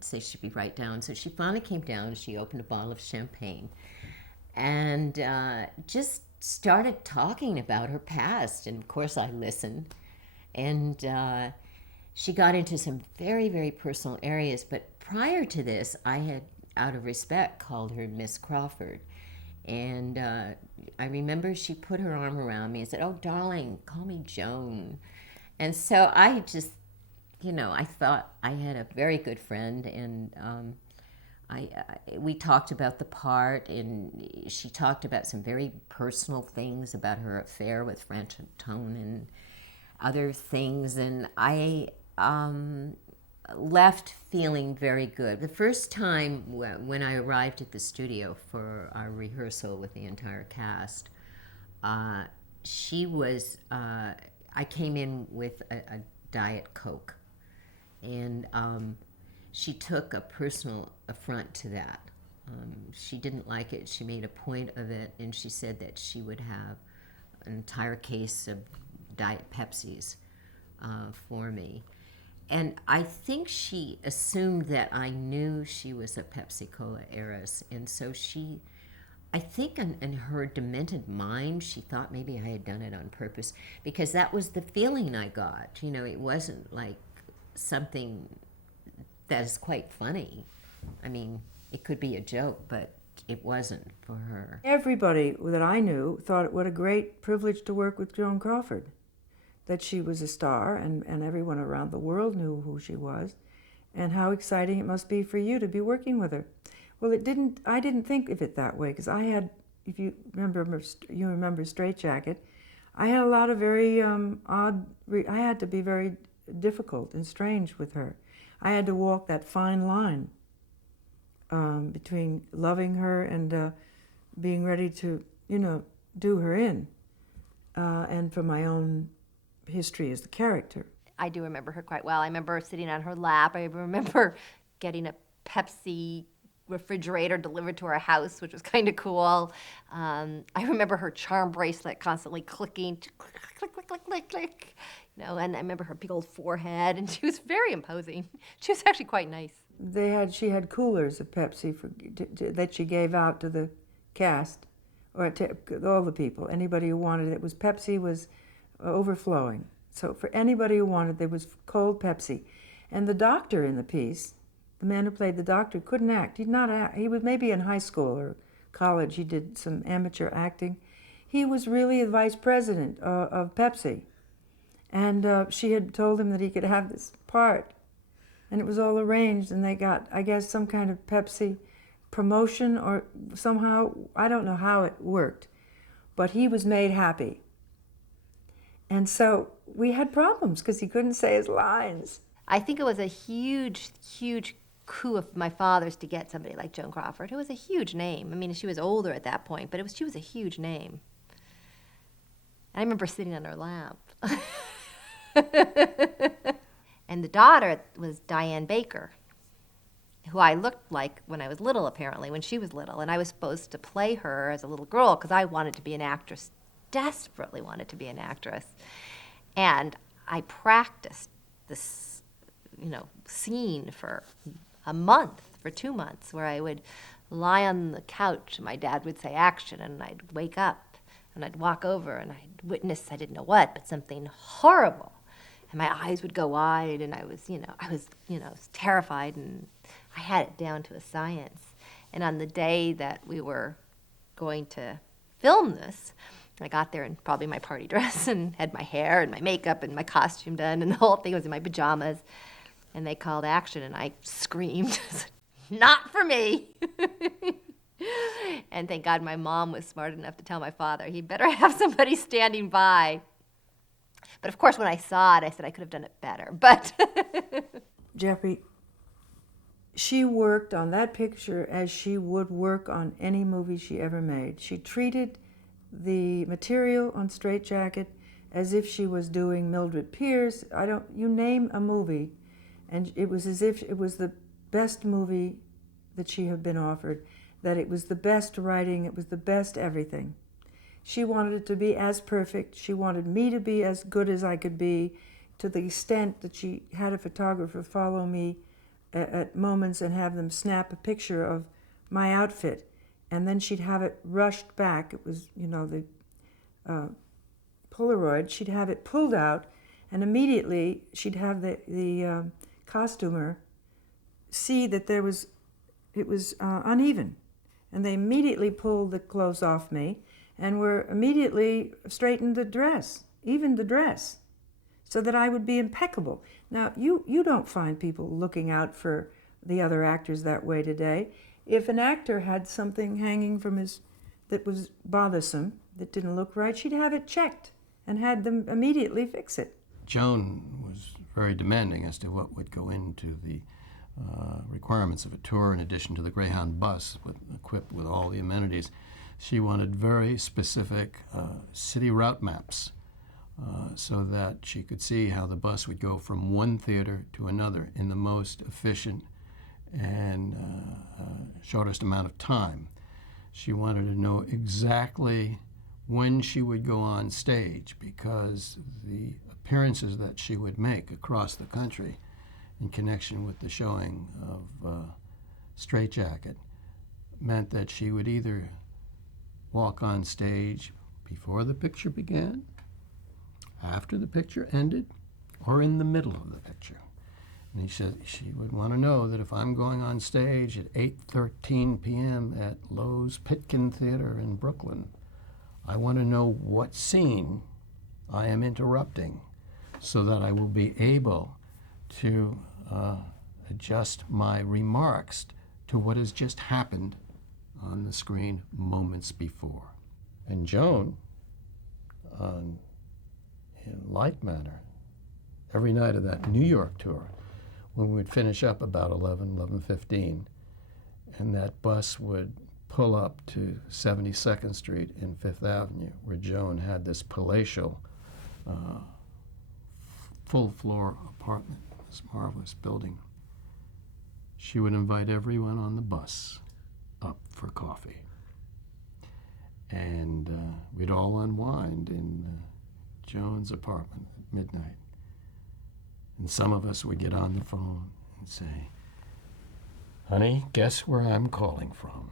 say she'd be right down. So she finally came down. She opened a bottle of champagne and just started talking about her past. And of course I listened. And she got into some very, very personal areas. But prior to this, I had, out of respect, called her Miss Crawford. And I remember she put her arm around me and said, "Oh, darling, call me Joan." And so I just, I thought I had a very good friend, and we talked about the part, and she talked about some very personal things about her affair with Franchotone and other things, and I left feeling very good. The first time when I arrived at the studio for our rehearsal with the entire cast, she was, I came in with a Diet Coke, and she took a personal affront to that. She didn't like it. She made a point of it, and she said that she would have an entire case of Diet Pepsis for me. And I think she assumed that I knew she was a Pepsi-Cola heiress, and so she, I think in her demented mind, she thought maybe I had done it on purpose, because that was the feeling I got. It wasn't like something that is quite funny. I mean, it could be a joke, but it wasn't for her. Everybody that I knew thought what a great privilege to work with Joan Crawford, that she was a star, and everyone around the world knew who she was, and how exciting it must be for you to be working with her. Well, I didn't think of it that way, because I had, if you remember Straight Jacket, I had a lot of very I had to be very difficult and strange with her. I had to walk that fine line between loving her and being ready to, do her in, and for my own history as the character. I do remember her quite well. I remember sitting on her lap. I remember getting a Pepsi refrigerator delivered to our house, which was kind of cool. I remember her charm bracelet constantly clicking, click, click, click, click, click, click. And I remember her big old forehead, and she was very imposing. She was actually quite nice. She had coolers of Pepsi that she gave out to the cast, or to all the people. Anybody who wanted it, Pepsi was overflowing. So for anybody who wanted, there was cold Pepsi. And the doctor in the piece, the man who played the doctor, couldn't act. He was maybe in high school or college. He did some amateur acting. He was really the vice president of Pepsi. And she had told him that he could have this part. And it was all arranged, and they got, I guess, some kind of Pepsi promotion, or somehow, I don't know how it worked, but he was made happy. And so we had problems because he couldn't say his lines. I think it was a huge, huge coup of my father's to get somebody like Joan Crawford, who was a huge name. I mean, she was older at that point, but she was a huge name. I remember sitting on her lap. And the daughter was Diane Baker, who I looked like when I was little, apparently, when she was little. And I was supposed to play her as a little girl because I wanted to be an actress, desperately wanted to be an actress. And I practiced this, scene for a month, for 2 months, where I would lie on the couch and my dad would say action, and I'd wake up and I'd walk over and I'd witness, I didn't know what, but something horrible. And my eyes would go wide, and I was terrified, and I had it down to a science. And on the day that we were going to film this, I got there in probably my party dress and had my hair and my makeup and my costume done, and the whole thing was in my pajamas. And they called action, and I screamed, "Not for me!" And thank God my mom was smart enough to tell my father he better have somebody standing by. But of course, when I saw it, I said I could have done it better. But Jeffrey, she worked on that picture as she would work on any movie she ever made. She treated the material on Straight Jacket as if she was doing Mildred Pierce. You name a movie, and it was as if it was the best movie that she had been offered, that it was the best writing, it was the best everything. She wanted it to be as perfect. She wanted me to be as good as I could be, to the extent that she had a photographer follow me at moments and have them snap a picture of my outfit, and then she'd have it rushed back. It was, the Polaroid. She'd have it pulled out, and immediately she'd have the costumer see that it was uneven, and they immediately pulled the clothes off me, and were immediately straightened the dress, even the dress, so that I would be impeccable. Now, you don't find people looking out for the other actors that way today. If an actor had something hanging from that was bothersome, that didn't look right, she'd have it checked and had them immediately fix it. Joan was very demanding as to what would go into the requirements of a tour, in addition to the Greyhound bus equipped with all the amenities. She wanted very specific city route maps so that she could see how the bus would go from one theater to another in the most efficient and shortest amount of time. She wanted to know exactly when she would go on stage, because the appearances that she would make across the country in connection with the showing of Straight Jacket meant that she would either walk on stage before the picture began, after the picture ended, or in the middle of the picture. And he said she would want to know that if I'm going on stage at 8:13 p.m. at Lowe's Pitkin Theater in Brooklyn, I want to know what scene I am interrupting so that I will be able to adjust my remarks to what has just happened on the screen moments before. And Joan, in like manner, every night of that New York tour, when we would finish up about 11:15, and that bus would pull up to 72nd Street and Fifth Avenue, where Joan had this palatial, full-floor apartment, this marvelous building. She would invite everyone on the bus up for coffee. And we'd all unwind in Joan's apartment at midnight. And some of us would get on the phone and say, "Honey, guess where I'm calling from?"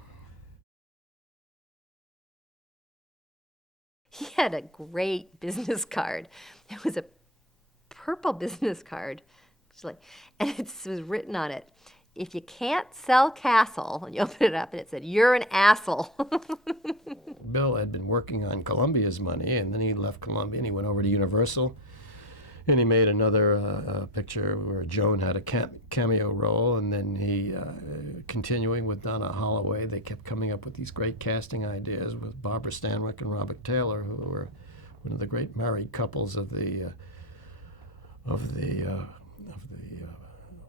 He had a great business card. It was a purple business card, actually, and it was written on it, "If you can't sell Castle," and you open it up and it said, "You're an asshole." Bill had been working on Columbia's money, and then he left Columbia and he went over to Universal, and he made another picture where Joan had a cameo role, and then he, continuing with Donna Holloway, they kept coming up with these great casting ideas with Barbara Stanwyck and Robert Taylor, who were one of the great married couples of the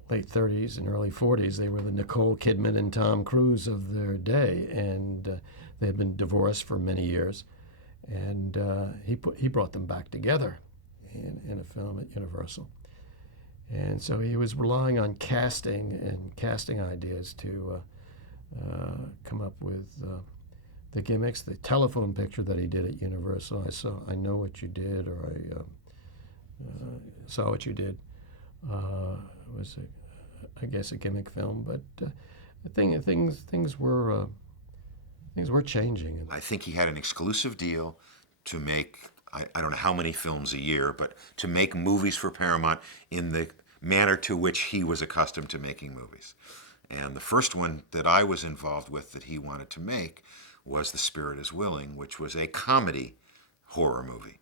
late 30s and early 40s. They were the Nicole Kidman and Tom Cruise of their day, and they had been divorced for many years. And he brought them back together in a film at Universal. And so he was relying on casting and casting ideas to come up with the gimmicks. The telephone picture that he did at Universal, I Know What You Did, or I Saw What You Did, was, I guess, a gimmick film. But things were changing. I think he had an exclusive deal to make, I don't know how many films a year, but to make movies for Paramount in the manner to which he was accustomed to making movies. And the first one that I was involved with that he wanted to make was The Spirit is Willing, which was a comedy horror movie.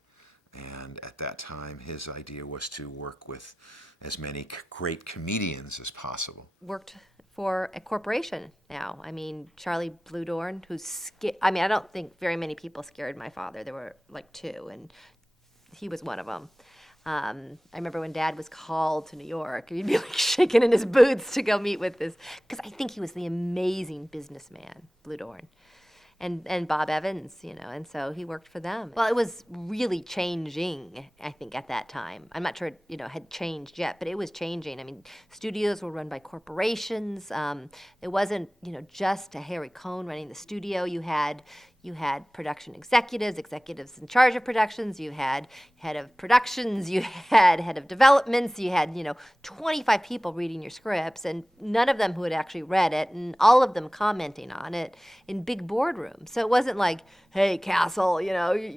And at that time, his idea was to work with as many great comedians as possible. Worked for a corporation now. I mean, Charlie Bluedorn, I don't think very many people scared my father. There were like two, and he was one of them. I remember when Dad was called to New York, he'd be like shaking in his boots to go meet with this, because I think he was the amazing businessman, Bluedorn. and Bob Evans, and so he worked for them. Well, it was really changing, I think, at that time. I'm not sure it, had changed yet, but it was changing. I mean, studios were run by corporations. It wasn't, just a Harry Cohn running the studio. You had production executives in charge of productions, you had head of productions, you had head of developments, you had, 25 people reading your scripts, and none of them who had actually read it, and all of them commenting on it in big boardrooms. So it wasn't like, hey, Castle,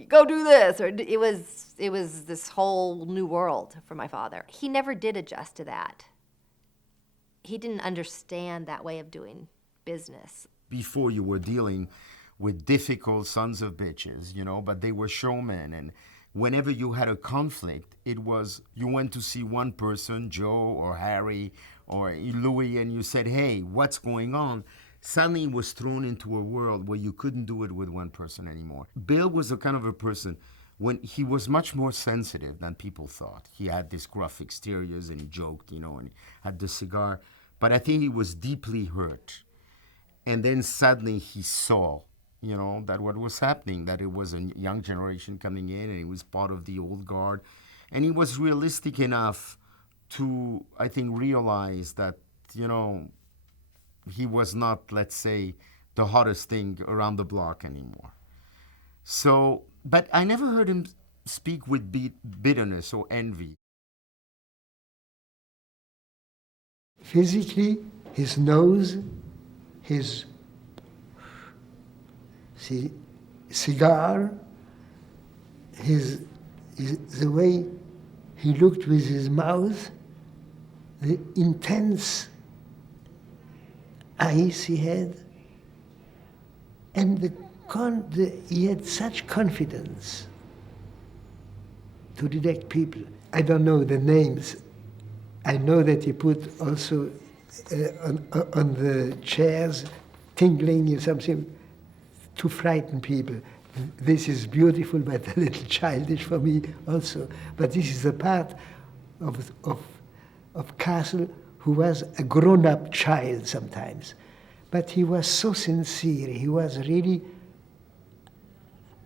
go do this, or it was this whole new world for my father. He never did adjust to that. He didn't understand that way of doing business. Before you were dealing with difficult sons of bitches, but they were showmen. And whenever you had a conflict, it was you went to see one person, Joe or Harry or Louis, and you said, hey, what's going on? Suddenly it was thrown into a world where you couldn't do it with one person anymore. Bill was a kind of a person when he was much more sensitive than people thought. He had this gruff exteriors and he joked, and he had the cigar. But I think he was deeply hurt. And then suddenly he saw that what was happening, that it was a young generation coming in and he was part of the old guard. And he was realistic enough to, I think, realize that, he was not, let's say, the hottest thing around the block anymore. So, but I never heard him speak with bitterness or envy. Physically, his nose, his cigar, the way he looked with his mouth, the intense eyes he had, and he had such confidence to direct people. I don't know the names. I know that he put also on the chairs, tingling or something, to frighten people. This is beautiful, but a little childish for me also. But this is the part of Castle, who was a grown-up child sometimes. But he was so sincere. He was really,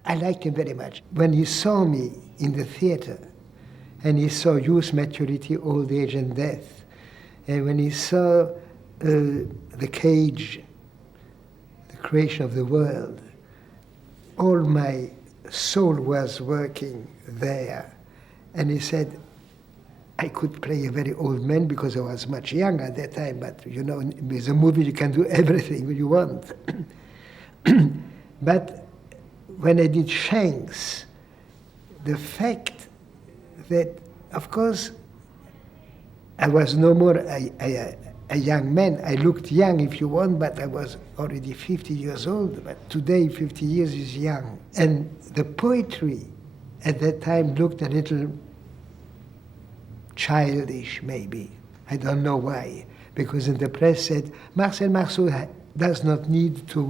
I liked him very much. When he saw me in the theater, and he saw youth, maturity, old age, and death, and when he saw the cage, the creation of the world, all my soul was working there. And he said, I could play a very old man because I was much young at that time, but with a movie you can do everything you want. But when I did Shanks, the fact that, of course, I was no more a young man. I looked young, if you want, but I was already 50 years old. But today, 50 years is young. And the poetry at that time looked a little childish, maybe. I don't know why. Because in the press said, Marcel does not need to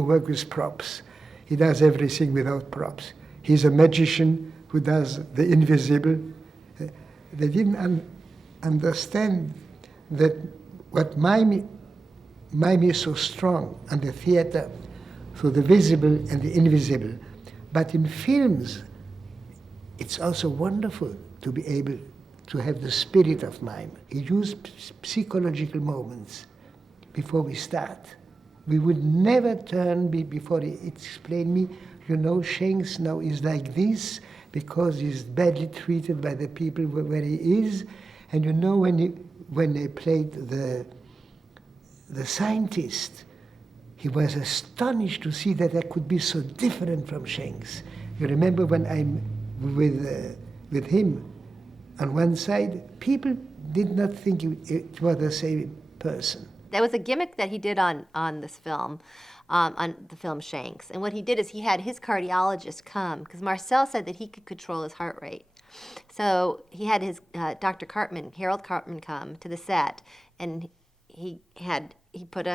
work with props. He does everything without props. He's a magician who does the invisible. They didn't understand that what made me so strong on the theater, for the visible and the invisible. But in films, it's also wonderful to be able to have the spirit of mime. He used psychological moments before we start. We would never turn before he explained me, Shanks now is like this because he's badly treated by the people where he is. And when they played the scientist, he was astonished to see that I could be so different from Shanks. You remember when I'm with him on one side, people did not think it was the same person. That was a gimmick that he did on this film, on the film Shanks. And what he did is he had his cardiologist come, because Marcel said that he could control his heart rate. So he had his Dr. Cartman, Harold Cartman, come to the set, and he put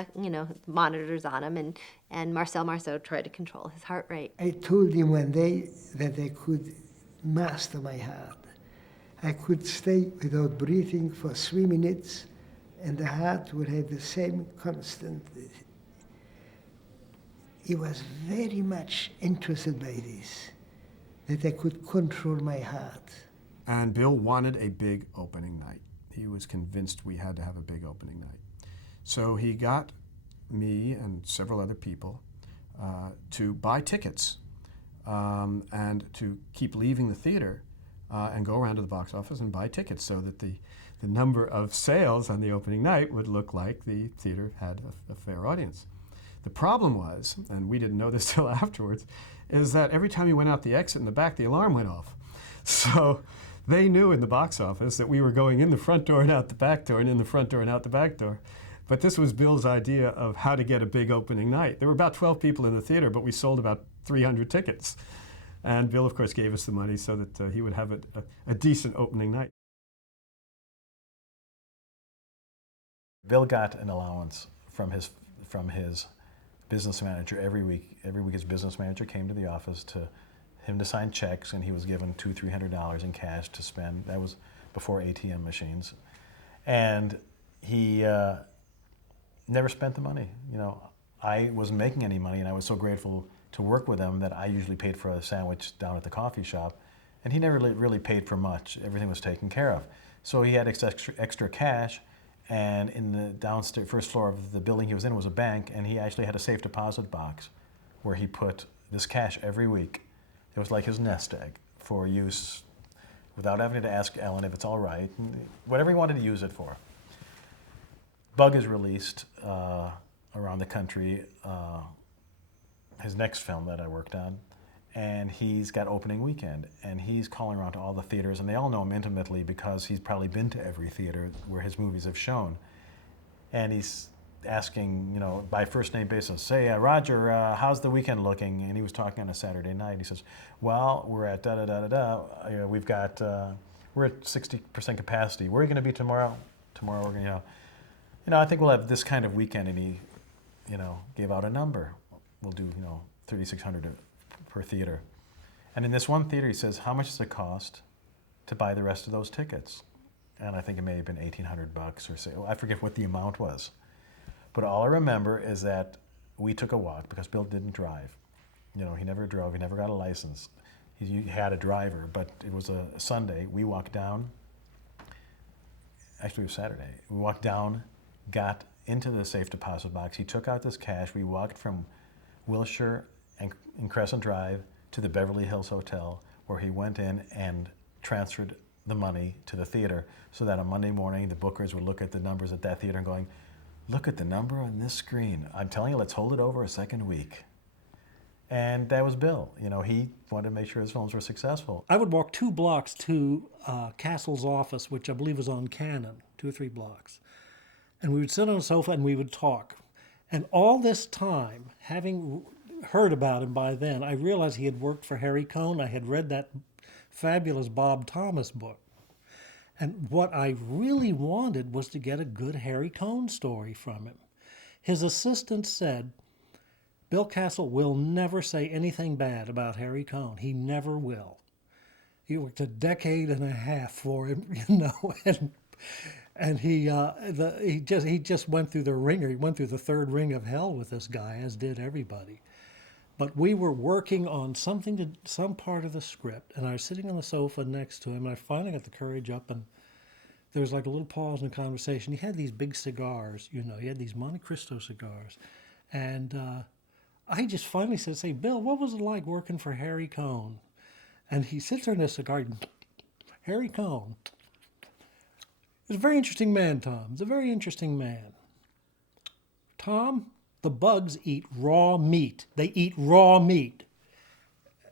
monitors on him, and Marceau tried to control his heart rate. I told him one day that I could master my heart. I could stay without breathing for 3 minutes, and the heart would have the same constant. he was very much interested by this, that I could control my heart. And Bill wanted a big opening night. He was convinced we had to have a big opening night. So he got me and several other people to buy tickets and to keep leaving the theater and go around to the box office and buy tickets so that the number of sales on the opening night would look like the theater had a fair audience. The problem was, and we didn't know this till afterwards, is that every time you went out the exit in the back, the alarm went off. So they knew in the box office that we were going in the front door and out the back door and in the front door and out the back door. But this was Bill's idea of how to get a big opening night. There were about 12 people in the theater, but we sold about 300 tickets. And Bill, of course, gave us the money so that he would have a decent opening night. Bill got an allowance from his business manager every week. Every week his business manager came to the office to him to sign checks, and he was given $200-300 in cash to spend. That was before ATM machines. And he never spent the money. You know, I wasn't making any money, and I was so grateful to work with him that I usually paid for a sandwich down at the coffee shop, and he never really paid for much. Everything was taken care of. So he had extra cash, and in the downstairs first floor of the building he was in was a bank, and he actually had a safe deposit box where he put this cash every week. It was like his nest egg for use without having to ask Ellen if it's all right, whatever he wanted to use it for. Bug is released around the country, his next film that I worked on, and he's got opening weekend, and he's calling around to all the theaters, and they all know him intimately because he's probably been to every theater where his movies have shown. And he's asking, you know, by first name basis, say, Roger, how's the weekend looking? And he was talking on a Saturday night. He says, well, we're at da-da-da-da-da. We've got, we're at 60% capacity. Where are you going to be tomorrow? Tomorrow we're going to, I think we'll have this kind of weekend. And he, gave out a number. We'll do, $3,600 per theater. And in this one theater, he says, how much does it cost to buy the rest of those tickets? And I think it may have been $1,800 or so. I forget what the amount was. But all I remember is that we took a walk because Bill didn't drive. He never drove. He never got a license. He had a driver, but it was a Sunday. We walked down. Actually, it was Saturday. We walked down, got into the safe deposit box. He took out this cash. We walked from Wilshire and Crescent Drive to the Beverly Hills Hotel, where he went in and transferred the money to the theater so that on Monday morning, the bookers would look at the numbers at that theater and going, look at the number on this screen. I'm telling you, let's hold it over a second week. And that was Bill. He wanted to make sure his films were successful. I would walk 2 blocks to Castle's office, which I believe was on Cannon, 2 or 3 blocks. And we would sit on a sofa and we would talk. And all this time, having heard about him by then, I realized he had worked for Harry Cohn. I had read that fabulous Bob Thomas book. And what I really wanted was to get a good Harry Cohn story from him. His assistant said, Bill Castle will never say anything bad about Harry Cohn. He never will. He worked a decade and a half for him, and he just went through the ringer. He went through the 3rd ring of hell with this guy, as did everybody. But we were working on some part of the script, and I was sitting on the sofa next to him, and I finally got the courage up, and there was like a little pause in the conversation. He had these big cigars, he had these Monte Cristo cigars, and I just finally said, say, Bill, what was it like working for Harry Cohn? And he sits there in his cigar, Harry Cohn. He's a very interesting man, Tom. He's a very interesting man. Tom, the bugs eat raw meat. They eat raw meat.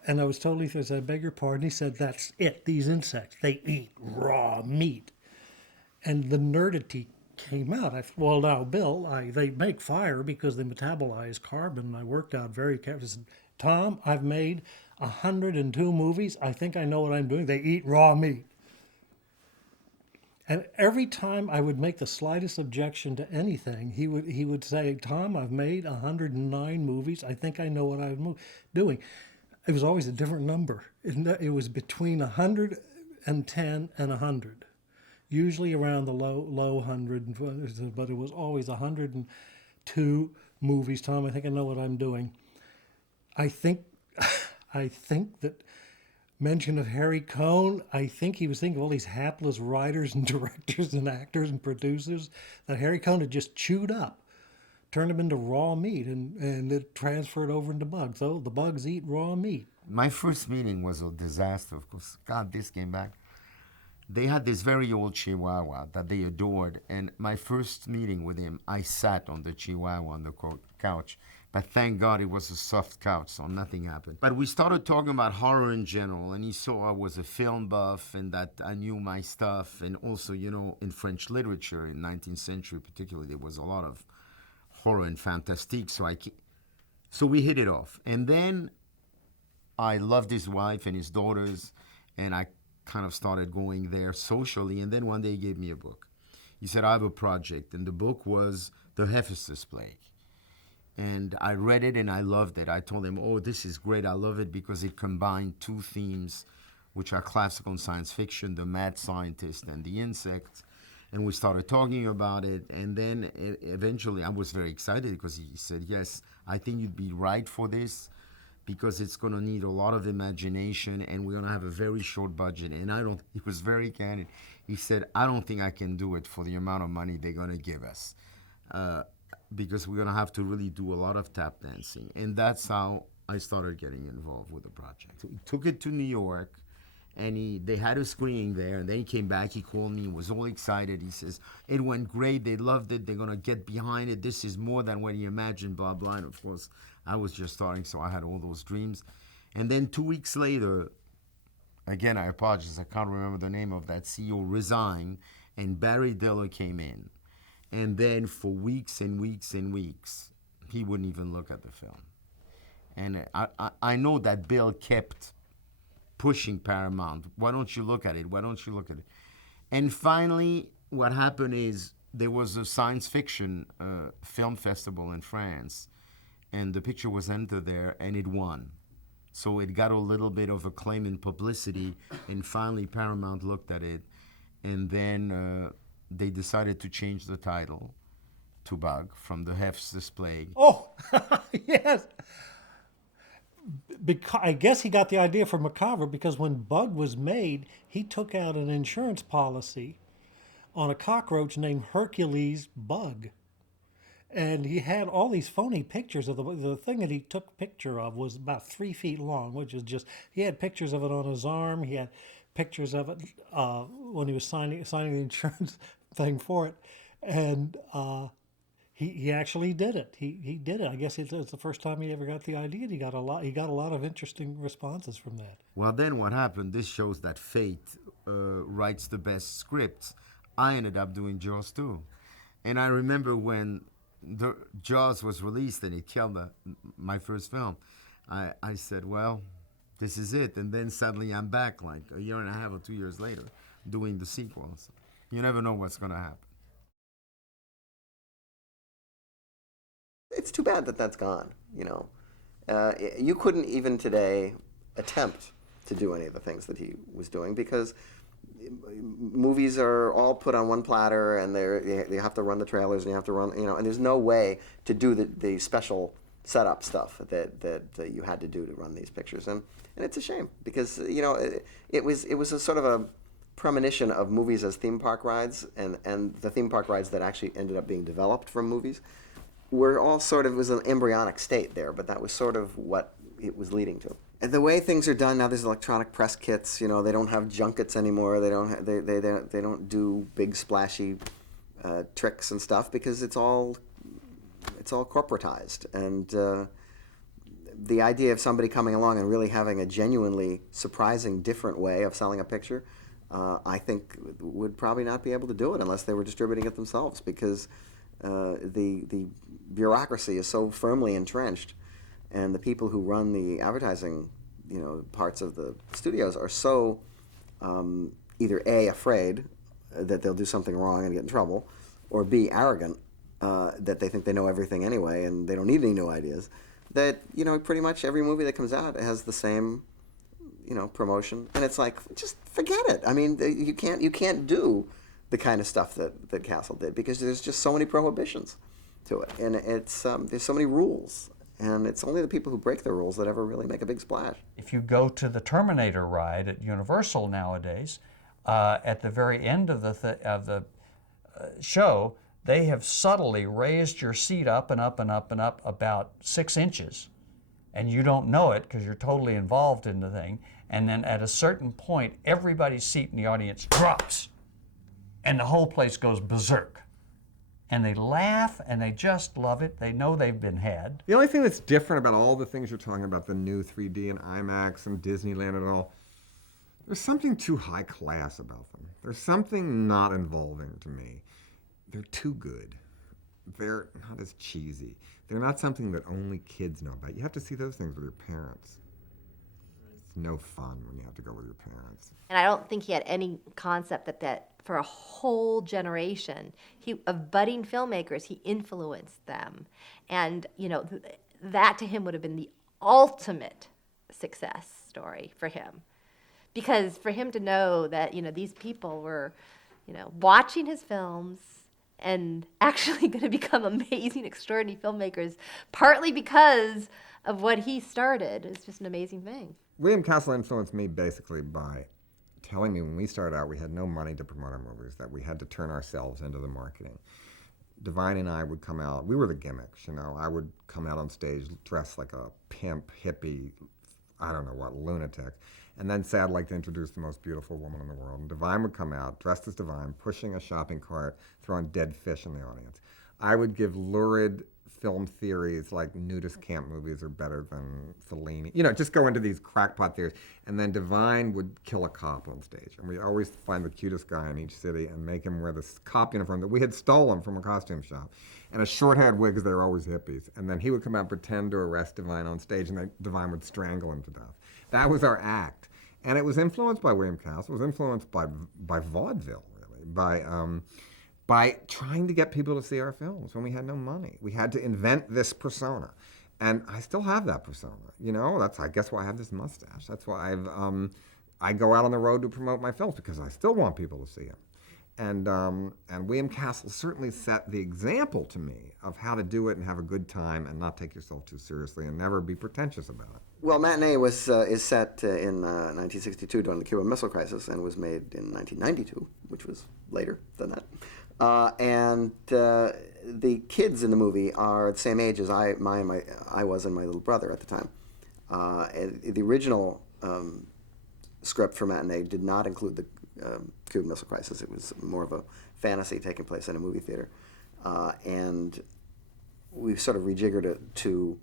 And I was totally, I said, I beg your pardon. He said, that's it, these insects, they eat raw meat. And the nerdity came out. I said, well, now, Bill, they make fire because they metabolize carbon. And I worked out very carefully. I said, Tom, I've made 102 movies. I think I know what I'm doing. They eat raw meat. And every time I would make the slightest objection to anything, he would say, Tom, I've made 109 movies. I think I know what I'm doing. It was always a different number. It was between 110 and 100, usually around the low 100, but it was always 102 movies. Tom, I think I know what I'm doing. I think that mention of Harry Cohn, I think he was thinking of all these hapless writers and directors and actors and producers that Harry Cohn had just chewed up, turned them into raw meat, and it transferred over into bugs. So the bugs eat raw meat. My first meeting was a disaster, of course. God, this came back. They had this very old Chihuahua that they adored, and my first meeting with him, I sat on the Chihuahua on the couch. But thank God it was a soft couch, so nothing happened. But we started talking about horror in general, and he saw I was a film buff and that I knew my stuff. And also, you know, in French literature in 19th century particularly, there was a lot of horror and fantastique, so we hit it off. And then I loved his wife and his daughters, and I kind of started going there socially. And then one day he gave me a book. He said, I have a project, and the book was The Hephaestus Plague. And I read it and I loved it. I told him, oh, this is great. I love it because it combined two themes, which are classical science fiction, the mad scientist and the insect. And we started talking about it. And then eventually I was very excited because he said, yes, I think you'd be right for this because it's going to need a lot of imagination and we're going to have a very short budget. And he was very candid. He said, I don't think I can do it for the amount of money they're going to give us. Because we're going to have to really do a lot of tap dancing. And that's how I started getting involved with the project. We took it to New York, and they had a screening there, and then he came back, he called me, and was all excited. He says, it went great, they loved it, they're going to get behind it, this is more than what you imagined, blah, blah. And of course, I was just starting, so I had all those dreams. And then 2 weeks later, again, I apologize, I can't remember the name of that CEO, resigned, and Barry Diller came in. And then for weeks and weeks and weeks, he wouldn't even look at the film. And I know that Bill kept pushing Paramount. Why don't you look at it? Why don't you look at it? And finally, what happened is there was a science fiction film festival in France, and the picture was entered there, and it won. So it got a little bit of acclaim and publicity, and finally Paramount looked at it, and then they decided to change the title to Bug from the Hephaestus Plague. Oh, yes. I guess he got the idea from Macabre because when Bug was made, he took out an insurance policy on a cockroach named Hercules Bug. And he had all these phony pictures of the thing that he took picture of was about 3 feet long, which is just, he had pictures of it on his arm. He had pictures of it when he was signing the insurance thing for it. And he actually did it. He did it. I guess it's the first time he ever got the idea. And he got a lot of interesting responses from that. Well, then what happened, this shows that fate writes the best scripts. I ended up doing Jaws 2. And I remember when the Jaws was released and it killed my first film, I said, well, this is it. And then suddenly I'm back like a year and a half or 2 years later doing the sequels. You never know what's going to happen. It's too bad that that's gone, you know. You couldn't even today attempt to do any of the things that he was doing because movies are all put on one platter and they have to run the trailers and you have to run, you know, and there's no way to do the special setup stuff that you had to do to run these pictures. And it's a shame because, you know, it was a sort of a premonition of movies as theme park rides and the theme park rides that actually ended up being developed from movies were all sort of, it was an embryonic state there, but that was sort of what it was leading to. And the way things are done now, there's electronic press kits. You know, they don't have junkets anymore. They don't do big splashy tricks and stuff because it's all corporatized. And the idea of somebody coming along and really having a genuinely surprising, different way of selling a picture, I think would probably not be able to do it unless they were distributing it themselves because the bureaucracy is so firmly entrenched. And the people who run the advertising, you know, parts of the studios are so either A, afraid that they'll do something wrong and get in trouble, or B, arrogant that they think they know everything anyway and they don't need any new ideas, that, you know, pretty much every movie that comes out has the same, you know, promotion. And it's like, just forget it. I mean, you can't do the kind of stuff that Castle did because there's just so many prohibitions to it. And it's there's so many rules. And it's only the people who break the rules that ever really make a big splash. If you go to the Terminator ride at Universal nowadays, at the very end of the show, they have subtly raised your seat up and up and up and up about 6 inches. And you don't know it because you're totally involved in the thing. And then at a certain point, everybody's seat in the audience drops. And the whole place goes berserk. And they laugh and they just love it. They know they've been had. The only thing that's different about all the things you're talking about, the new 3D and IMAX and Disneyland and all, there's something too high class about them. There's something not involving to me. They're too good. They're not as cheesy. They're not something that only kids know about. You have to see those things with your parents. It's no fun when you have to go with your parents. And I don't think he had any concept that for a whole generation of budding filmmakers, he influenced them. And, that to him would have been the ultimate success story for him. Because for him to know that, these people were, watching his films and actually going to become amazing, extraordinary filmmakers, partly because of what he started, is just an amazing thing. William Castle influenced me basically by telling me when we started out we had no money to promote our movies, that we had to turn ourselves into the marketing. Divine and I would come out, we were the gimmicks, I would come out on stage dressed like a pimp, hippie, I don't know what, lunatic, and then say I'd like to introduce the most beautiful woman in the world. And Divine would come out, dressed as Divine, pushing a shopping cart, throwing dead fish in the audience. I would give lurid film theories like nudist camp movies are better than Fellini. Just go into these crackpot theories. And then Divine would kill a cop on stage. And we'd always find the cutest guy in each city and make him wear this cop uniform that we had stolen from a costume shop. And a short-haired wig, because they were always hippies. And then he would come out and pretend to arrest Divine on stage, and Divine would strangle him to death. That was our act. And it was influenced by William Castle. It was influenced by vaudeville, really, by trying to get people to see our films when we had no money. We had to invent this persona. And I still have that persona. That's, I guess, why I have this mustache. That's why I go out on the road to promote my films, because I still want people to see them. And William Castle certainly set the example to me of how to do it and have a good time and not take yourself too seriously and never be pretentious about it. Well, Matinee is set in 1962 during the Cuban Missile Crisis and was made in 1992, which was later than that. And the kids in the movie are the same age as I was and my little brother at the time. The original script for Matinee did not include the Cuban Missile Crisis. It was more of a fantasy taking place in a movie theater. And we've sort of rejiggered it to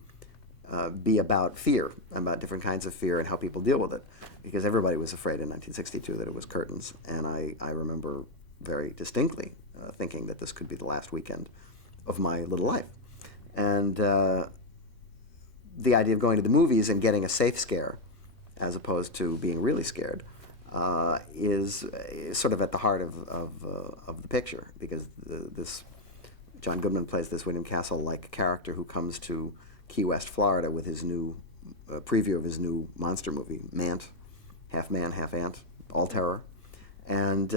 be about fear, about different kinds of fear and how people deal with it. Because everybody was afraid in 1962 that it was curtains. And I remember very distinctly thinking that this could be the last weekend of my little life. And the idea of going to the movies and getting a safe scare as opposed to being really scared is sort of at the heart of the picture, because this John Goodman plays this William Castle-like character who comes to Key West, Florida with his new preview of his new monster movie, Mant, half man, half ant, all terror. And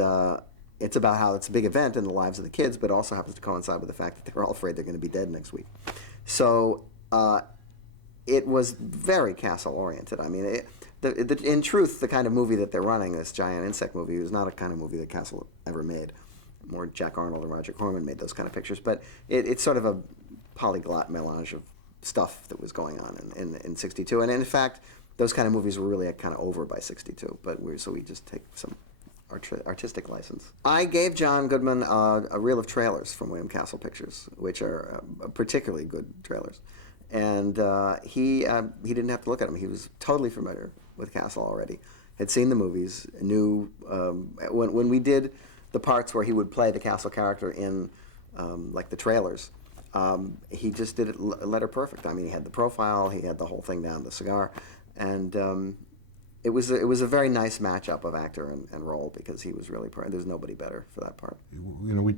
it's about how it's a big event in the lives of the kids, but also happens to coincide with the fact that they're all afraid they're going to be dead next week. So it was very Castle-oriented. I mean, in truth, the kind of movie that they're running, this giant insect movie, was not a kind of movie that Castle ever made. More Jack Arnold and Roger Corman made those kind of pictures, but it's sort of a polyglot melange of stuff that was going on in 62. And in fact, those kind of movies were really kind of over by 62, so we just take some artistic license. I gave John Goodman a reel of trailers from William Castle Pictures, which are particularly good trailers. And he didn't have to look at them. He was totally familiar with Castle already, had seen the movies, knew when we did the parts where he would play the Castle character in like the trailers, he just did it letter perfect. I mean, he had the profile, he had the whole thing down, the cigar, and it was a very nice matchup of actor and role, because he was really there's nobody better for that part. We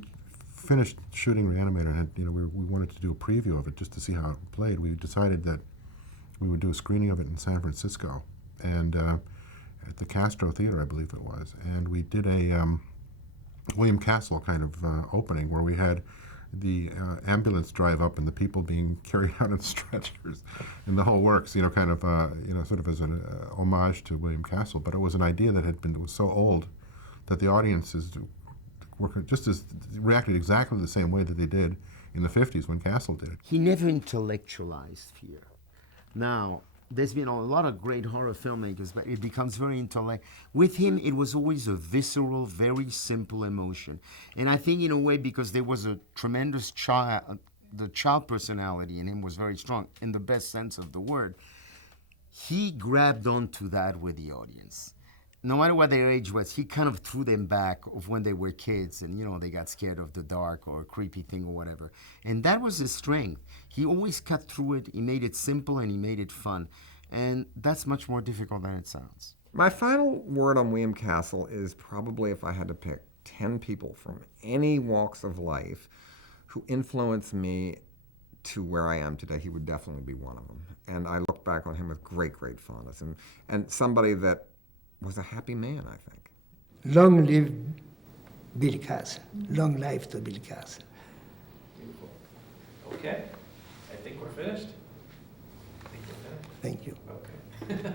finished shooting Reanimator, and had, we wanted to do a preview of it just to see how it played. We decided that we would do a screening of it in San Francisco, and at the Castro Theater, I believe it was, and we did a William Castle kind of opening where we had the ambulance drive up and the people being carried out in stretchers, and the whole works, kind of, sort of as an homage to William Castle. But it was an idea that was so old that the audiences reacted exactly the same way that they did in the 50s when Castle did it. He never intellectualized fear. Now, there's been a lot of great horror filmmakers, but it becomes very intellectual. With him, it was always a visceral, very simple emotion. And I think in a way, because there was a tremendous the child personality in him was very strong, in the best sense of the word, he grabbed onto that with the audience. No matter what their age was, he kind of threw them back of when they were kids and, they got scared of the dark or a creepy thing or whatever. And that was his strength. He always cut through it. He made it simple and he made it fun. And that's much more difficult than it sounds. My final word on William Castle is probably if I had to pick 10 people from any walks of life who influenced me to where I am today, he would definitely be one of them. And I look back on him with great, great fondness. And somebody that was a happy man, I think. Long live Bill Castle. Long life to Bill Castle. Beautiful. Okay, I think we're finished. Thank you. Okay.